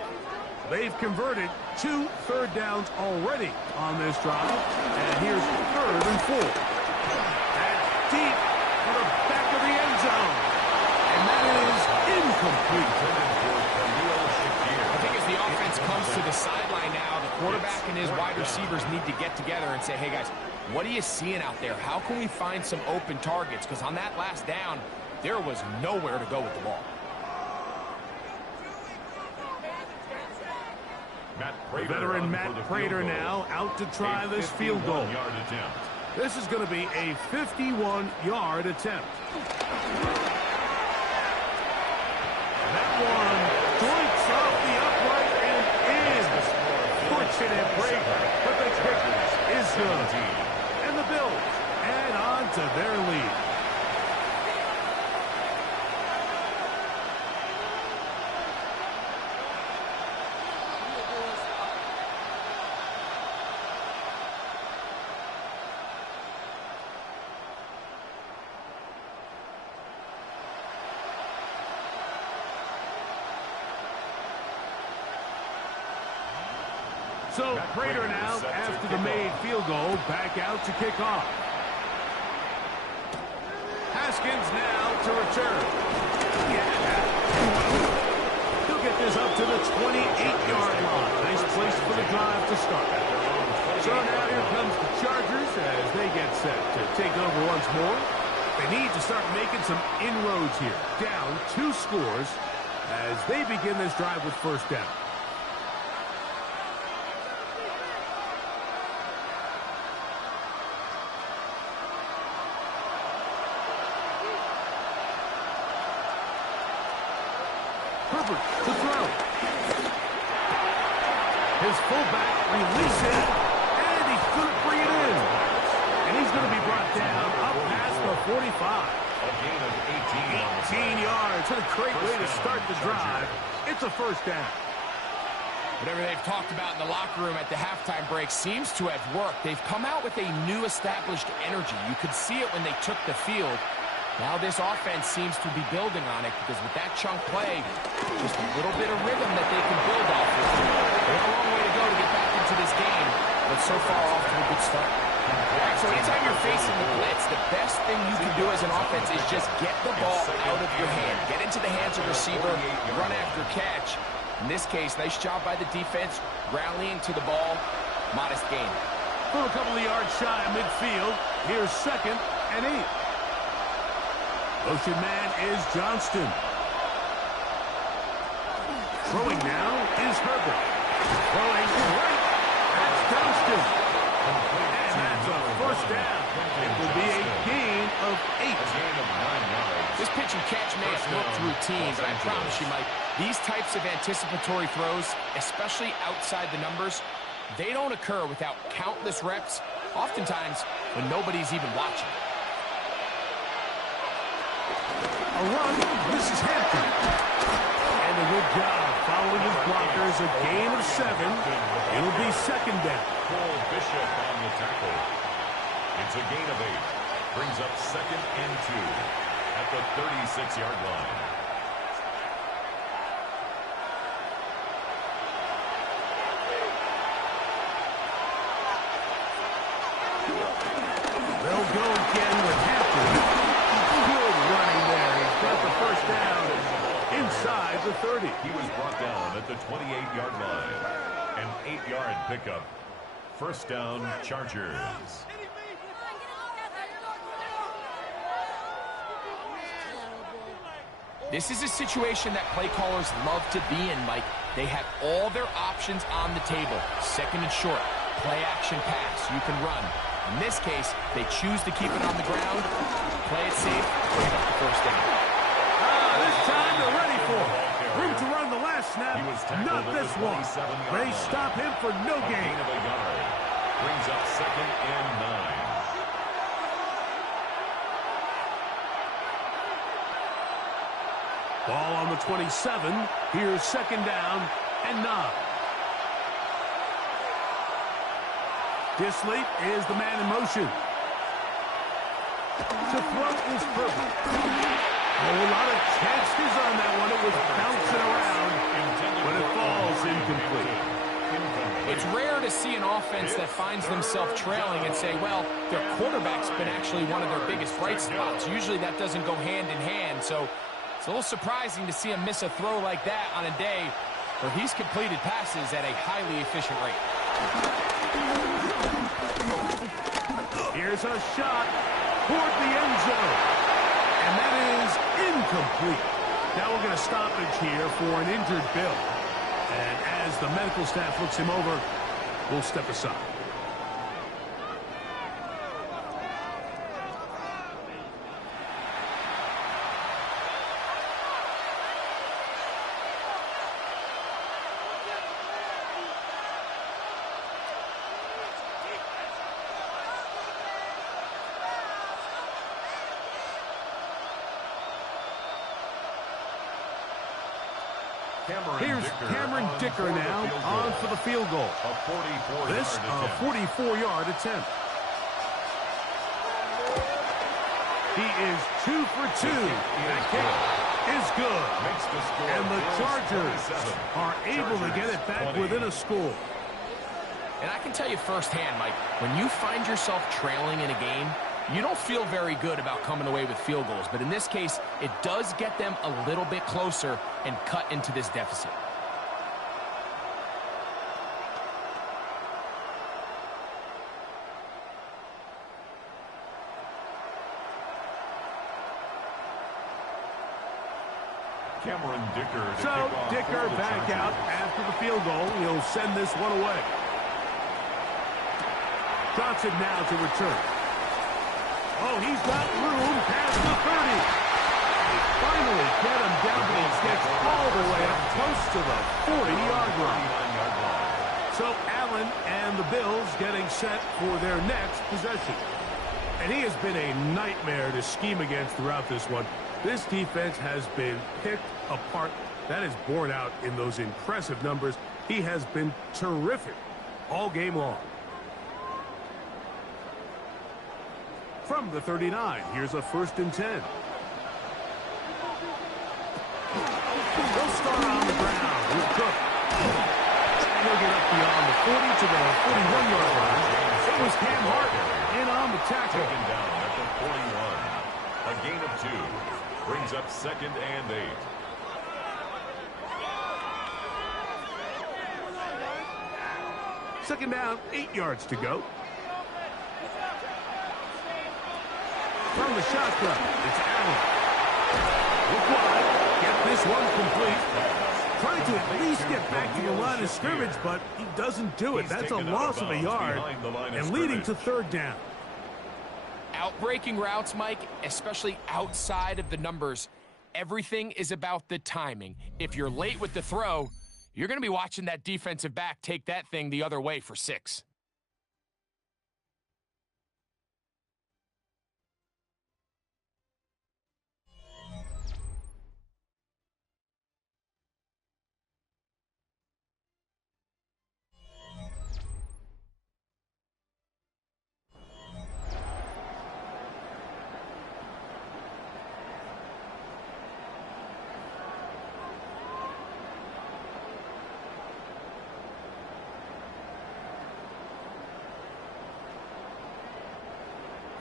They've converted 2 third downs already on this drive. And here's 3rd and 4. That's deep to the back of the end zone. And that is incomplete. I think as the offense comes to the sideline now, the quarterback and his wide receivers need to get together and say, hey, guys, what are you seeing out there? How can we find some open targets? Because on that last down, there was nowhere to go with the ball. The veteran Matt Prater now out to try this field goal. This is going to be a 51-yard attempt. That one joints off the upright and in. Fortunate break, but the kick is good. And the Bills add on to their lead. So Prater now, after the made field goal, back out to kick off. Haskins now to return. Yeah. He'll get this up to the 28-yard line. Nice place for the drive to start. So now here comes the Chargers as they get set to take over once more. They need to start making some inroads here. Down 2 scores as they begin this drive with 1st down. Herbert to throw. His fullback releases, and he couldn't bring it in. And he's going to be brought down up past the 45. A gain of 18 yards. What a great way to start the drive. It's a 1st down. Whatever they've talked about in the locker room at the halftime break seems to have worked. They've come out with a new established energy. You could see it when they took the field. Now this offense seems to be building on it because with that chunk play, just a little bit of rhythm that they can build off of. They have a long way to go to get back into this game, but so far off to a good start. All right, so anytime you're facing the blitz, the best thing you can do as an offense is just get the ball out of your hand. Get into the hands of the receiver, run after catch. In this case, nice job by the defense, rallying to the ball, modest gain. From a couple of yards shy of midfield, here's 2nd and 8. Motion man is Johnston. Throwing now is Herbert. Throwing right. That's Johnston. And that's a 1st down. It will be a gain of 8. This pitch and catch may have looked routine, but I promise you, Mike, these types of anticipatory throws, especially outside the numbers, they don't occur without countless reps, oftentimes when nobody's even watching. A run. This is Hampton. And a good job with his blockers, a gain of 7. It'll be second down. Cole Bishop on the tackle. It's a gain of 8. Brings up second and 2 at the 36-yard line. They'll go again with Hampton. Good running there. He's got the first down inside the 30. He was brought down at the 28-yard line. An 8-yard pickup. First down, Chargers. This is a situation that play callers love to be in, Mike. They have all their options on the table. Second and short, play action pass, you can run. In this case, they choose to keep it on the ground, play it safe, bring up the first down. This time they're ready for it. Room to run the last snap, not this one. They stop him for no gain. Of a yard. Brings up second and 9. Ball on the 27. Here's second down and 9. Disley is the man in motion. To throw is perfect. A lot of chances on that one. It was bouncing around, but it falls incomplete. It's rare to see an offense that finds themselves trailing and say, well, their quarterback's been actually one of their biggest bright spots. Usually that doesn't go hand in hand, so it's a little surprising to see him miss a throw like that on a day where he's completed passes at a highly efficient rate. Here's a shot toward the end zone. And that is incomplete. Now we're going to stoppage here for an injured Bill. And as the medical staff looks him over, we'll step aside. Here's Cameron Dicker now on for the field goal. This a 44-yard attempt. He is 2 for 2. That kick is good. And the Chargers are able to get it back within a score. And I can tell you firsthand, Mike, when you find yourself trailing in a game, you don't feel very good about coming away with field goals. But in this case, it does get them a little bit closer and cut into this deficit. Cameron Dicker. So Dicker back out after the field goal. He'll send this one away. Johnson now to return. Oh, he's got room past the 30. They finally get him down, but he gets all the way up close to the 40-yard line. So Allen and the Bills getting set for their next possession. And he has been a nightmare to scheme against throughout this one. This defense has been picked apart. That is borne out in those impressive numbers. He has been terrific all game long. From the 39, here's a 1st and 10. They'll start on the ground with Cook. And he'll get up beyond the 40 to the 41-yard line. It was Cam Hartman in on the tackle. Taken down at the 41. A gain of 2. Brings up second and 8. Second down, 8 yards to go. From the shotgun, it's Allen. Look wide, get this one complete. Trying to at least get back to the line of scrimmage, but he doesn't do it. That's a loss of a yard, and leading to 3rd down. Outbreaking routes, Mike, especially outside of the numbers, everything is about the timing. If you're late with the throw, you're going to be watching that defensive back take that thing the other way for 6.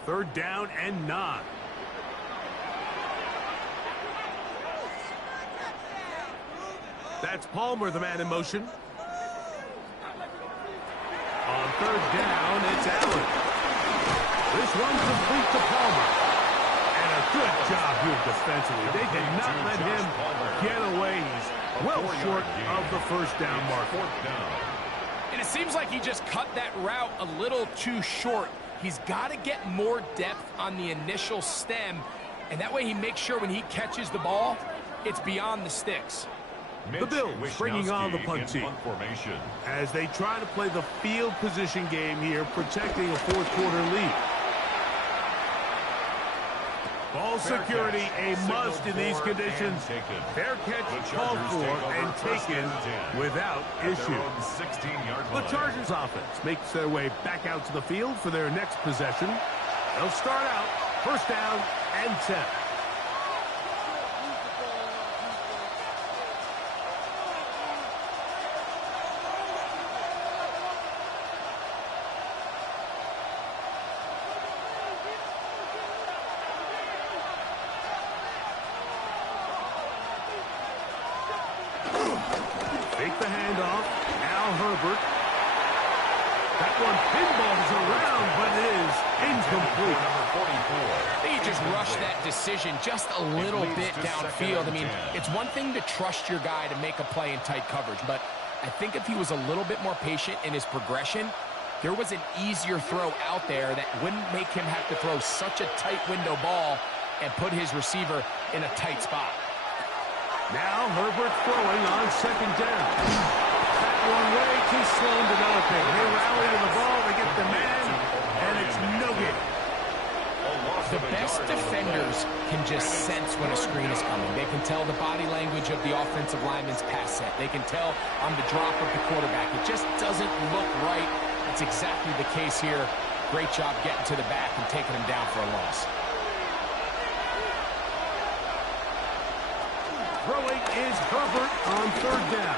3rd down and 9. That's Palmer, the man in motion. On 3rd down, it's Allen. This one complete to Palmer. And a good job here defensively. They did not let him get away. He's well short of the 1st down marker. And it seems like he just cut that route a little too short. He's got to get more depth on the initial stem, and that way he makes sure when he catches the ball, it's beyond the sticks. The Bills bringing on the punt team as they try to play the field position game here, protecting a 4th quarter lead. Ball security a must in these conditions. Fair catch called for and taken without issue. The Chargers offense makes their way back out to the field for their next possession. They'll start out 1st down and 10. Take the handoff. Now Herbert. That one pinballs around, but it is incomplete. He just rushed that decision just a little bit downfield. I mean, it's one thing to trust your guy to make a play in tight coverage, but I think if he was a little bit more patient in his progression, there was an easier throw out there that wouldn't make him have to throw such a tight window ball and put his receiver in a tight spot. Now Herbert throwing on 2nd down. That one way too slow in developing. They rally to the ball, they get the man, and it's no good. The best defenders can just sense when a screen is coming. They can tell the body language of the offensive lineman's pass set. They can tell on the drop of the quarterback. It just doesn't look right. That's exactly the case here. Great job getting to the back and taking him down for a loss. Throwing is Herbert on 3rd down.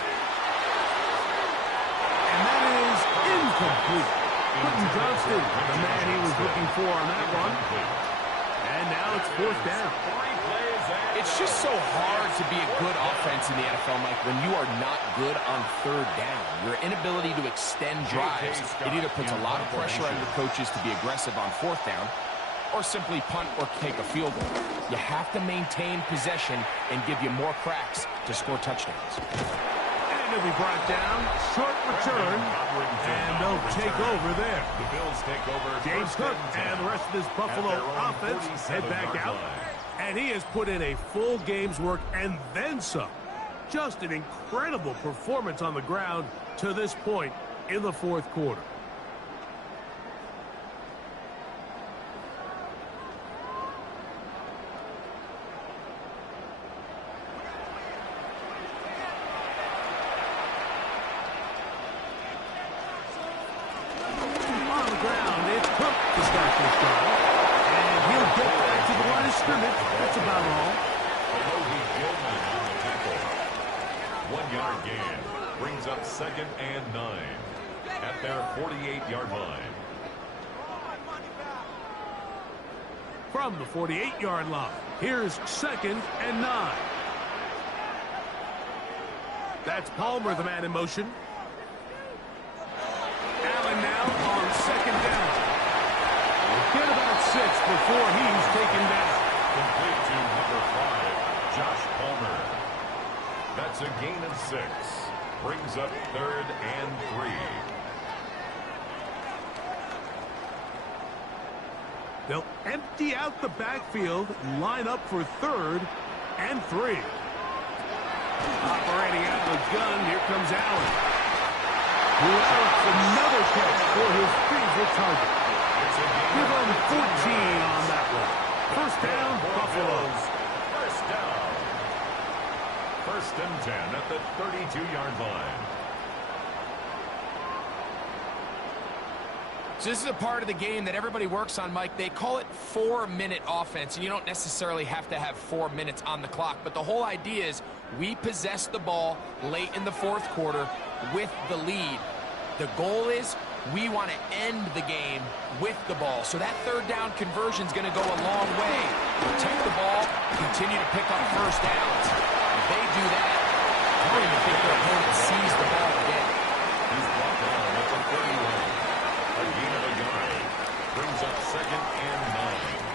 And that is incomplete. Quentin Johnston, the man he was looking for on that one. And now it's 4th down. It's just so hard to be a good offense in the NFL, Mike, when you are not good on 3rd down. Your inability to extend drives, it either puts a lot of pressure on your coaches to be aggressive on 4th down, or simply punt or take a field goal. You have to maintain possession and give you more cracks to score touchdowns. And he'll be brought down. Short return. And they'll take over there. The Bills take over. James Cook and the rest of this Buffalo offense head back out. And he has put in a full game's work and then some. Just an incredible performance on the ground to this point in the 4th quarter. That's about all. 1-yard gain brings up 2nd and 9 at their 48-yard line. From the 48-yard line, here's 2nd and 9. That's Palmer, the man in motion. Allen now on 2nd down. Get about 6 before he's taken down. Complete to number 5, Josh Palmer. That's a gain of 6. Brings up 3rd and 3. They'll empty out the backfield, line up for 3rd and 3. Operating out of the gun, here comes Allen. Who else another catch for his favorite target. Give him 14 on that one. 1st down, Buffalo. 1st down. 1st and 10 at the 32-yard line. So this is a part of the game that everybody works on, Mike. They call it 4-minute offense, and you don't necessarily have to have 4 minutes on the clock. But the whole idea is we possess the ball late in the 4th quarter with the lead. The goal is we want to end the game with the ball. So that third down conversion is going to go a long way. Protect the ball, continue to pick up first downs. If they do that, I don't even think their opponent sees the ball again. He's brought down at the 31. A gain of a yard. Brings up 2nd and 9.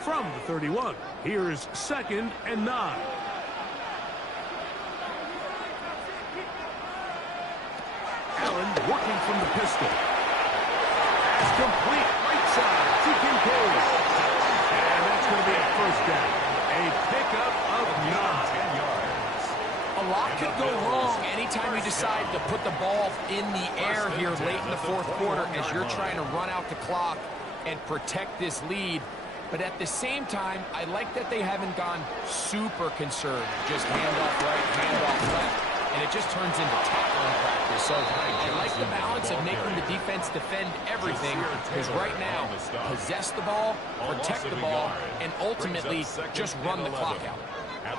From the 31, here's 2nd and 9. Allen working from the pistol. Pass complete, right side to Kincaid. And that's going to be a first down. A pickup of 9. 10 yards. A lot could go wrong anytime you decide to put the ball in the air here late in the fourth quarter as you're trying to run out the clock and protect this lead. But at the same time, I like that they haven't gone super conservative. Just handoff right, handoff left. And it just turns into tackling practice. So I like the balance of making the defense defend everything. Because right now, possess the ball, protect the ball, and ultimately just run the clock out.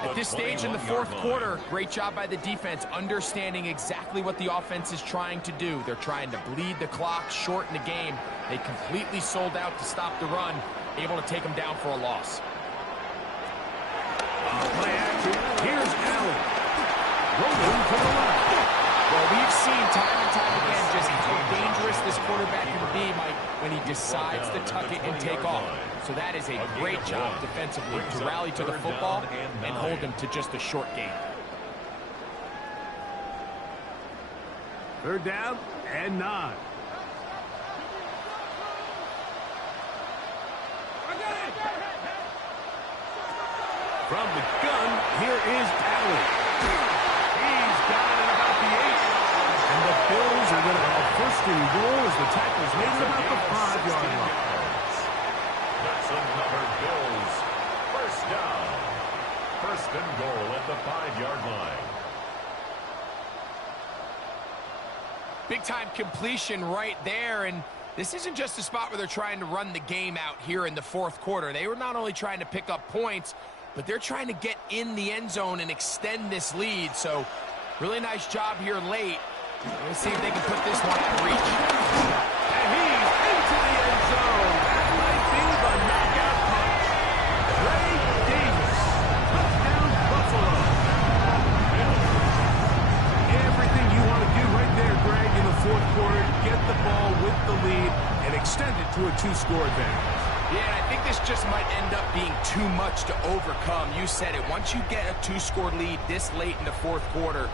At this stage in the fourth quarter, great job by the defense, understanding exactly what the offense is trying to do. They're trying to bleed the clock, shorten the game. They completely sold out to stop the run, able to take them down for a loss. Play action. Here's Allen. Rolling to the left. Well, we've seen time and time again just how dangerous this quarterback can be, Mike, when he decides to tuck it and take off. So that is a great job defensively to rally to the football and hold him to just a short gain. 3rd down and 9. From the gun, here is Allen. He's got it at about the 8. And the Bills are going to have 1st and goal as the tackle's made at about the 5-yard line. That's another Bills 1st down. 1st and goal at the 5-yard line. Big-time completion right there, and this isn't just a spot where they're trying to run the game out here in the fourth quarter. They were not only trying to pick up points, but they're trying to get in the end zone and extend this lead. So really nice job here late. Let's see if they can put this one out of reach. And he's into the end zone. That might be the knockout punch. Ray Davis. Touchdown, Buffalo. Everything you want to do right there, Greg, in the fourth quarter. Get the ball with the lead and extend it to a 2-score advantage. Yeah, I think this just might end up being too much to overcome. You said it. Once you get a 2-score lead this late in the fourth quarter,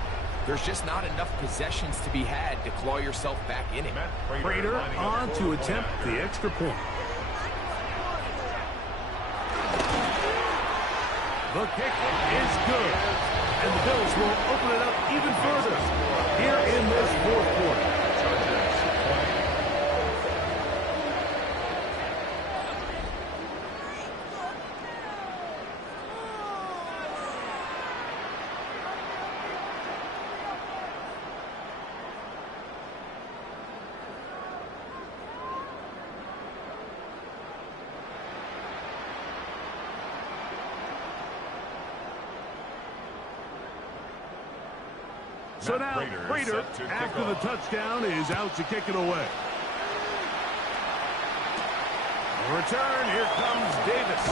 there's just not enough possessions to be had to claw yourself back in it. Prater on to attempt the extra point. The kick is good. And the Bills will open it up even further here in this fourth quarter. So now, Prater, after the touchdown, is out to kick it away. Return, here comes Davis.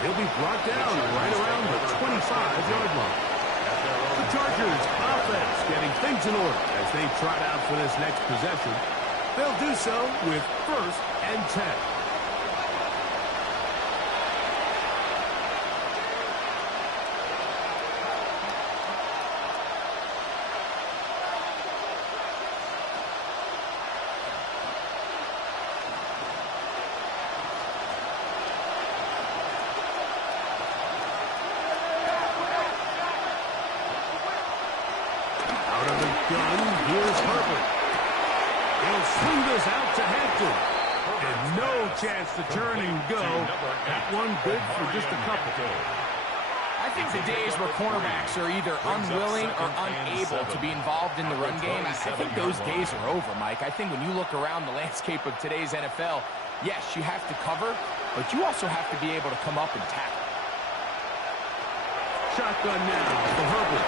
He'll be brought down right around the 25-yard line. The Chargers offense getting things in order as they trot out for this next possession. They'll do so with 1st and 10. Here's Herbert. He'll swing this out to Hampton. And no chance to turn and go. That one good for just a couple. I think the days where cornerbacks are either unwilling or unable to be involved in the run game, I think those days are over, Mike. I think when you look around the landscape of today's NFL, yes, you have to cover, but you also have to be able to come up and tackle. Shotgun now for Herbert.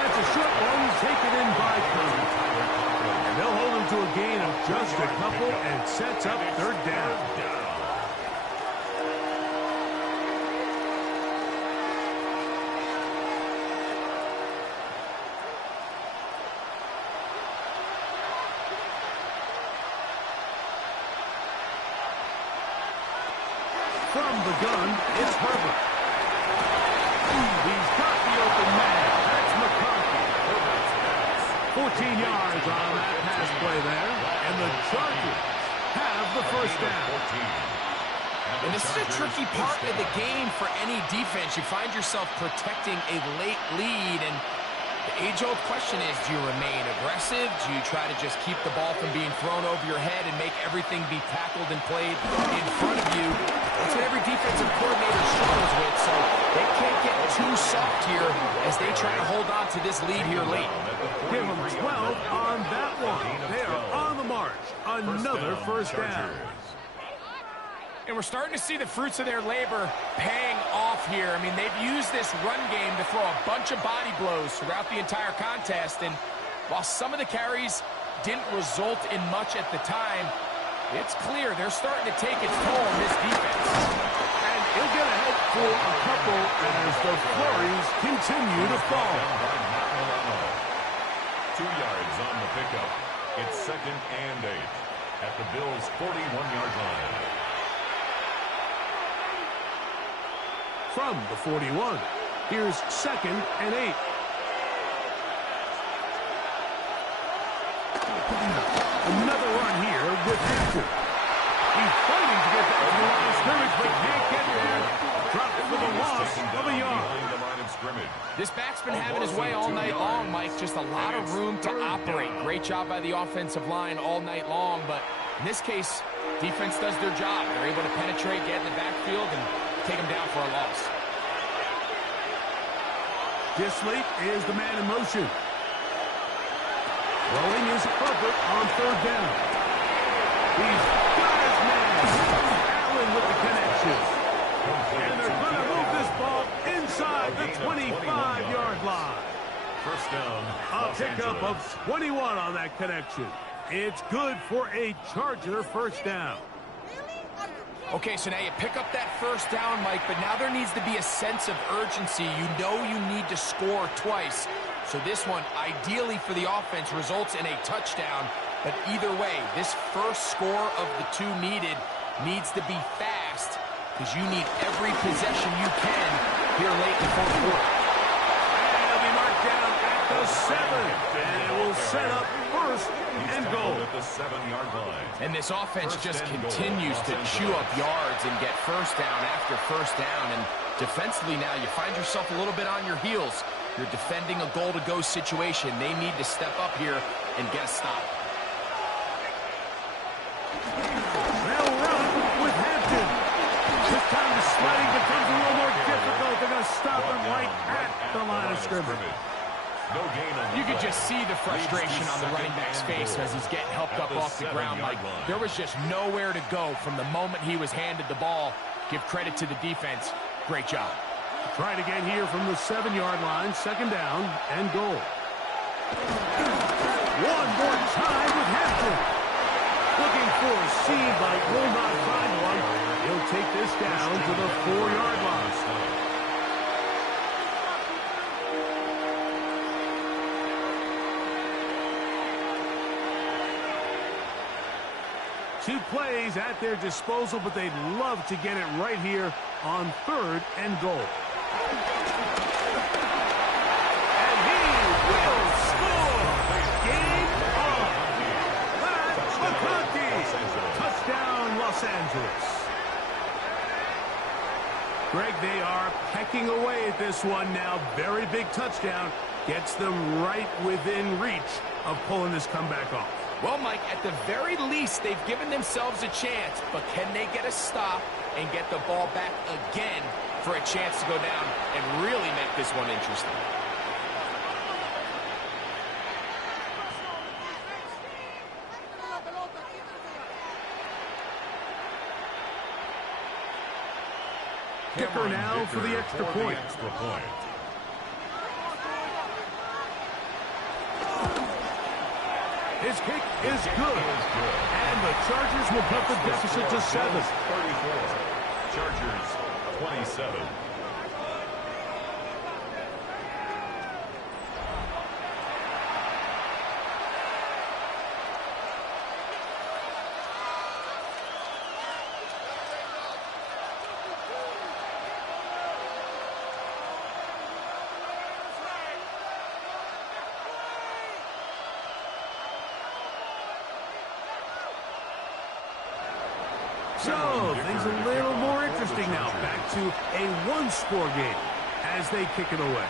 That's a short one taken in by Kirby. And they'll hold him to a gain of just a couple and sets up third down. From the gun, it's Herbert. He's got the open man. That's McCarthy. 14 yards on that pass play there. And the Chargers have the first down. And this is a tricky part of the game for any defense. You find yourself protecting a late lead, and the age-old question is, do you remain aggressive? Do you try to just keep the ball from being thrown over your head and make everything be tackled and played in front of you? That's what every defensive coordinator struggles with, so they can't get too soft here as they try to hold on to this lead here late. Give them 12 on that one. They are on the march. Another first down. And we're starting to see the fruits of their labor paying off here. I mean, they've used this run game to throw a bunch of body blows throughout the entire contest. And while some of the carries didn't result in much at the time, it's clear they're starting to take its toll on this defense. And he'll get ahead for a couple as the flurries continue to fall. 2 yards on the pickup. It's 2nd and 8 at the Bills' 41-yard line. From the 41, here's 2nd and 8. Another run here with Hampton. He's fighting to get back to the line of scrimmage, but can't get there. Dropped for the loss of a yard. This back's been having his way all night long, Mike. Just a lot of room to operate. Great job by the offensive line all night long, but in this case, defense does their job. They're able to penetrate, get in the backfield, and take him down for a loss. Disley is the man in motion. Rolling is Herbert on third down. He's got his man. Allen with the connection. And they're going to move this ball inside the 25-yard line. First down. A pickup of 21 on that connection. It's good for a Charger first down. Okay, so now you pick up that first down, Mike, but now there needs to be a sense of urgency. You know you need to score twice. So this one, ideally for the offense, results in a touchdown. But either way, this first score of the two needed needs to be fast because you need every possession you can here late in the fourth quarter. And it'll be marked down at the 7. And it will set up first and goal. At the 7-yard line. And this offense just continues to chew up yards and get first down after first down. And defensively now, you find yourself a little bit on your heels. You're defending a goal-to-go situation. They need to step up here and get a stop. They'll run with Hampton. This time the sliding becomes a little more difficult. They're going to stop him right at the line of scrimmage. No gain on You could just see the frustration on the running back's face as he's getting helped up off the ground. Like, there was just nowhere to go from the moment he was handed the ball. Give credit to the defense. Great job. Try it again here from the 7-yard line. Second down and goal. One more time with Hampton. Looking for a seam, but will not find one. He'll take this down to the 4-yard line. Two plays at their disposal, but they'd love to get it right here on 3rd and goal. And he will score! Game on! That's McCarthy! Touchdown, Los Angeles. Greg, they are pecking away at this one now. Very big touchdown. Gets them right within reach of pulling this comeback off. Well, Mike, at the very least, they've given themselves a chance, but can they get a stop and get the ball back again for a chance to go down and really make this one interesting? Kicker now for the extra point. His kick is good. And the Chargers will cut the deficit to 7. 34. Chargers 27. So, things a little more interesting now. Back to a one-score game as they kick it away.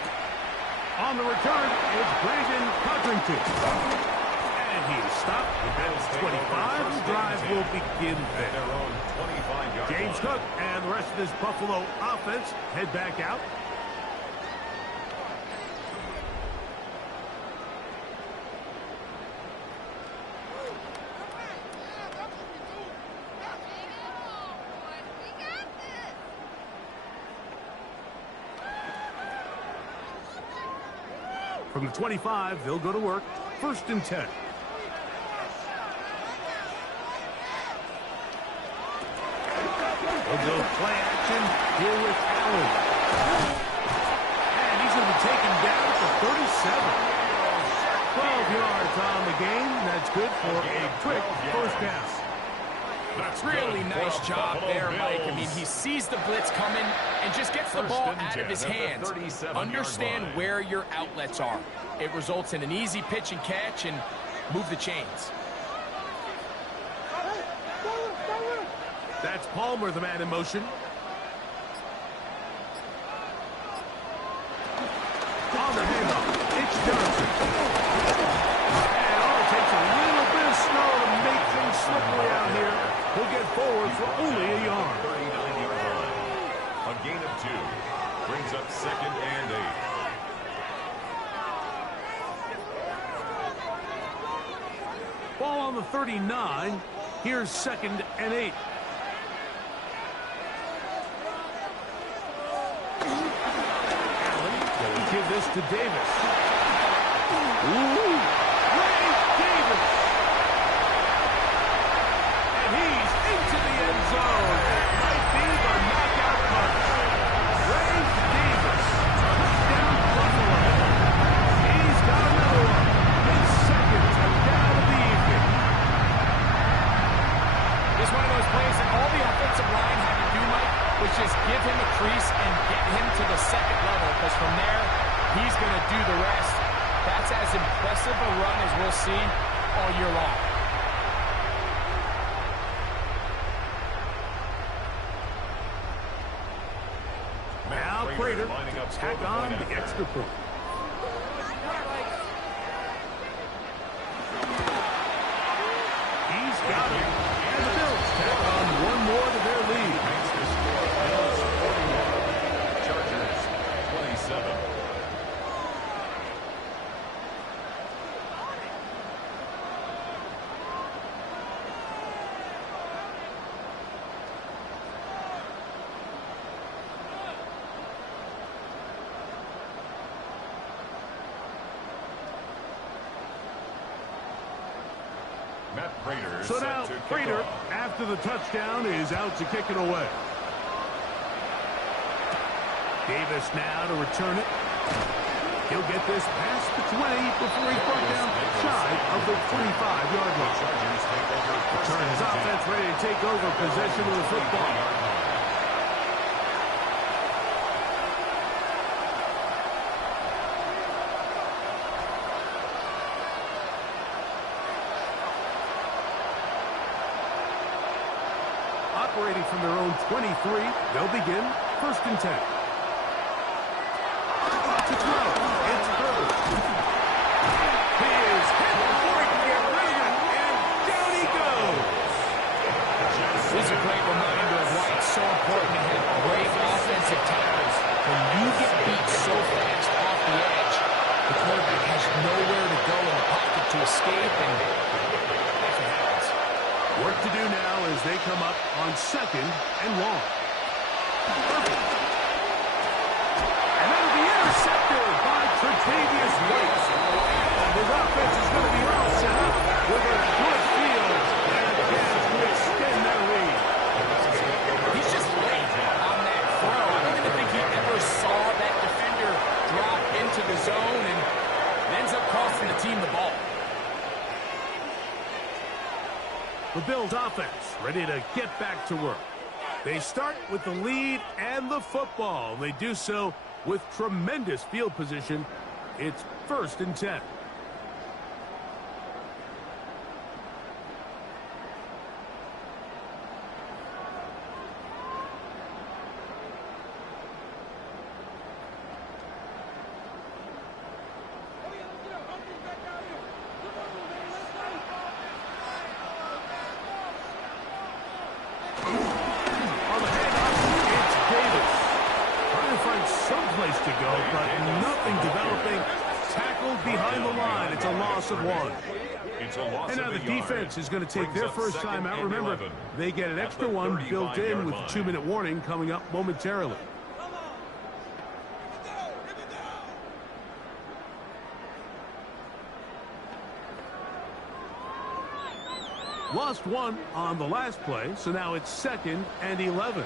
On the return, it's Brandon Codrington. And he is stopped. That's 25. The drive will begin there. James Cook and the rest of this Buffalo offense head back out. From the 25, they'll go to work. 1st and 10. They'll go play action here with Allen. And he's going to be taken down for 37. 12 yards on the game. That's good for a quick first down. Really nice job there, Mike. I mean, he sees the blitz coming and just gets the ball out of his hands. Understand where your outlets are. It results in an easy pitch and catch and move the chains. That's Palmer, the man in motion. On the handoff, it's Johnson. And it takes a little bit of snow to make things slippery out here. He'll get forward for only a yard. 39-yard line. A gain of 2 brings up 2nd and 8. Ball on the 39. Here's 2nd and 8. Allen will give this to Davis. Ooh, Ray Davis. And he's into the end zone. It might be the knockout punch. Ray Davis. Touchdown Buffalo. He's got another one. His 2nd touchdown of the evening. It's one of those plays that all the offensive line had to do, Mike, was just give him a crease and get him to the 2nd level, because from there, he's going to do the rest. That's as impressive a run as we'll see all year long. Now Prater tack on the extra point. He's got it. And the Bills tack on one more to their lead. Makes the score. Bills 41. Chargers 27. So now Prater, after the touchdown, is out to kick it away. Davis now to return it. He'll get this past the 20 before he's brought down shy of the 25-yard line. His offense ready to take over possession of the football. Operating from their own 23, they'll begin 1st and 10. To throw, it's Herbert. He is hit before he can get rid of it, and down he goes. This is a great reminder of why it's so important to have great offensive tackles. When you get beat so fast off the edge, the quarterback has nowhere to go in the pocket to escape, and that's what happens. Work to do now as they come up on 2nd and long. Perfect. And that'll be intercepted by Tre'Davious White. And his offense is going to be all set up. Bills offense ready to get back to work. They start with the lead and the football. They do so with tremendous field position. It's 1st and 10. To go, but nothing developing. Tackled behind the line. It's a loss of 1. And now the defense is going to take their first time out. Remember, they get an extra one built in with the 2-minute warning coming up momentarily. Lost 1 on the last play, so now it's 2nd and 11.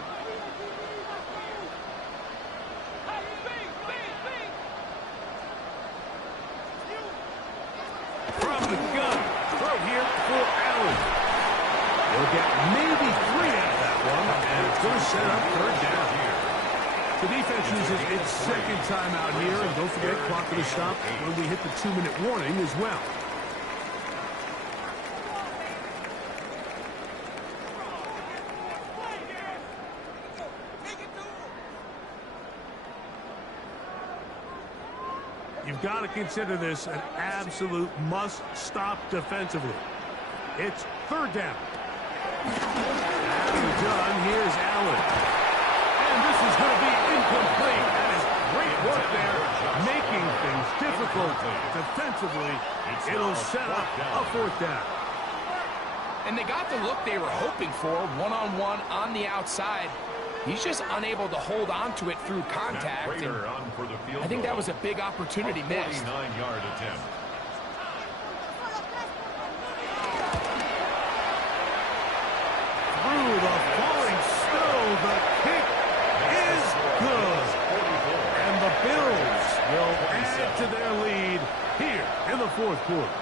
Maybe 3 out of that one, and it's going to set up 3rd down here. The defense uses its 2nd timeout here, and don't forget, clock going to stop when we hit the 2-minute warning as well. You've got to consider this an absolute must-stop defensively. It's 3rd down. After done, here's Allen. And this is going to be incomplete. That is great work there, making things difficult defensively. It'll set up a 4th down. And they got the look they were hoping for, one-on-one on the outside. He's just unable to hold on to it through contact. And I think that was a big opportunity missed. 49-yard attempt. Through the falling snow, the kick is good. And the Bills will add to their lead here in the 4th quarter.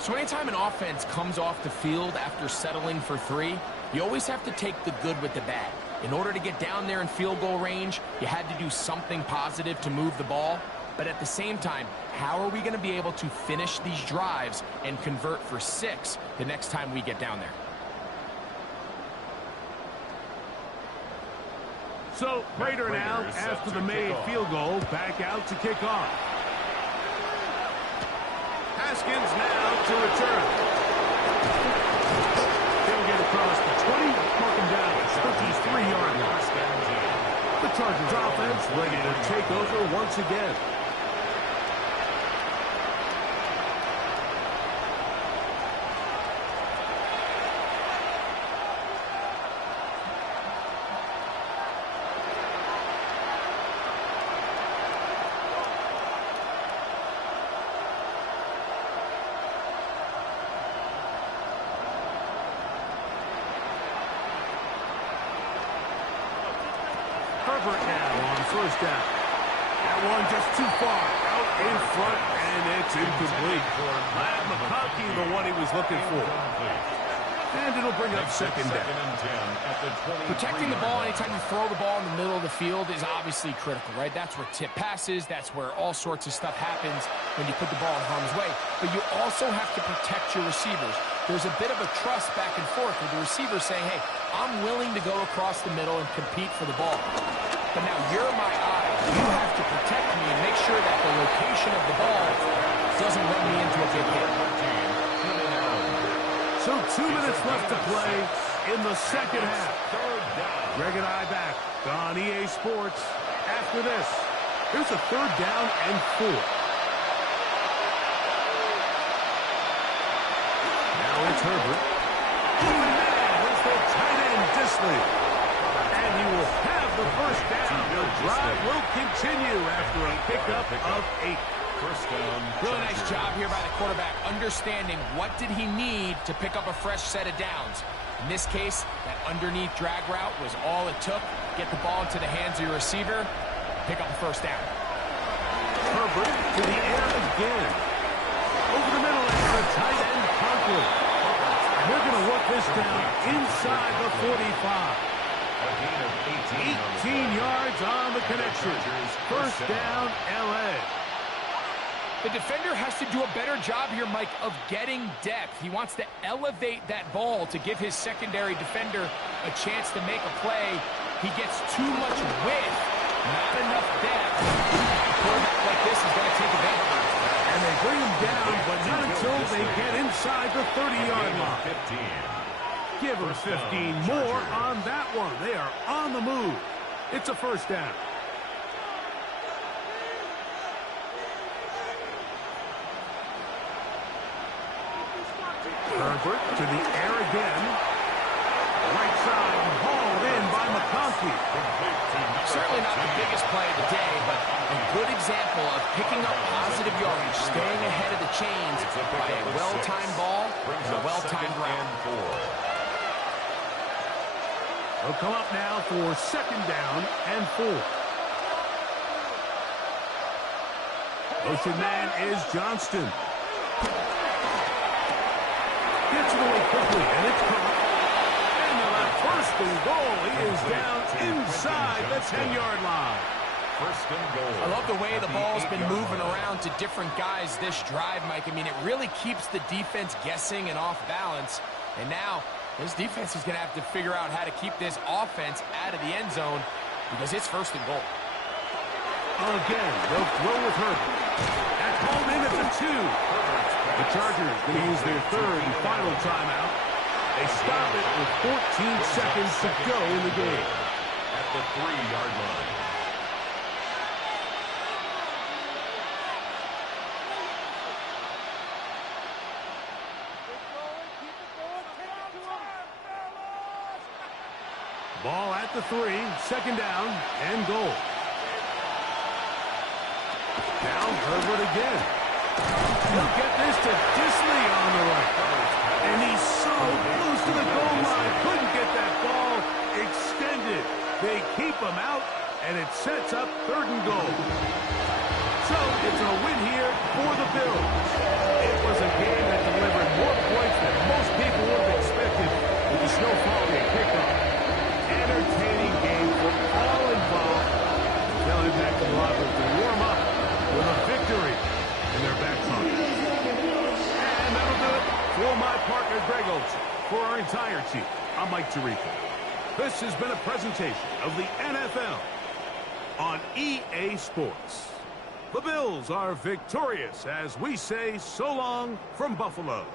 So anytime an offense comes off the field after settling for 3, you always have to take the good with the bad. In order to get down there in field goal range, you had to do something positive to move the ball. But at the same time, how are we going to be able to finish these drives and convert for 6 the next time we get down there? So, Prater now, after the made field goal, back out to kick off. Haskins now to return. He'll get across the 20, mark him down at 23-yard line. The Chargers offense ready to take over once again. Herbert now on 1st down. That one just too far out in front, and it's incomplete. Matt McConkey, the one he was looking for. And it'll bring up 2nd down. Protecting the ball anytime you throw the ball in the middle of the field is obviously critical, right? That's where tip passes. That's where all sorts of stuff happens when you put the ball in harm's way. But you also have to protect your receivers. There's a bit of a trust back and forth with the receiver saying, hey, I'm willing to go across the middle and compete for the ball. But now you're my eye. You have to protect me and make sure that the location of the ball doesn't run me into a big hit. So 2 minutes left to play in the 2nd half. Greg and I back on EA Sports. After this, here's a 3rd down and 4. Now it's Herbert. Open man is the tight end, Disley. And he will have the 1st down. The drive will continue after a pickup of 8. First down. Really nice job here by the quarterback, understanding what did he need to pick up a fresh set of downs. In this case, that underneath drag route was all it took. Get the ball into the hands of your receiver, pick up the 1st down. Herbert to the air again. Over the middle after a tight end Conklin. They're going to work this down inside the 45. A gain of 18 yards on the connection. First down, L.A. The defender has to do a better job here, Mike, of getting depth. He wants to elevate that ball to give his secondary defender a chance to make a play. He gets too much width, not enough depth. A quarterback like this is going to take advantage of it. And they bring him down, but not until they get inside the 30-yard line. 15. Give them 15 more on that one. They are on the move. It's a first down. Herbert to the air again. Right side, hauled in by McConkey. Certainly not the biggest play of the day, but a good example of picking up positive yardage, staying ahead of the chains by a well-timed ball and a well-timed route. They'll come up now for second down and 4. Motion man is Johnston. Gets it away quickly, and it's caught. And they'll have first and goal. He is down inside the 10-yard line. First and goal. I love the way the ball's been moving around to different guys this drive, Mike. I mean, it really keeps the defense guessing and off balance. And now, this defense is going to have to figure out how to keep this offense out of the end zone because it's first and goal. Again, they'll throw with Herbert. At home in at the 2. The Chargers going to use their third and final timeout. They stop it with 14 seconds to go in the game. At the 3-yard line. Ball at the 3, second down and goal. Now Herbert again. He'll get this to Disley on the right. And he's so close to the goal line. Couldn't get that ball extended. They keep him out, and it sets up third and goal. So it's a win here for the Bills. It was a game that delivered more points than most people would have expected with the snow falling at kickoff. Entertaining game for all involved. They'll head back to the locker to warm up with a victory in their back pocket. And that'll do it for my partner, Greg Olson. For our entire team, I'm Mike Tirico. This has been a presentation of the NFL on EA Sports. The Bills are victorious as we say so long from Buffalo.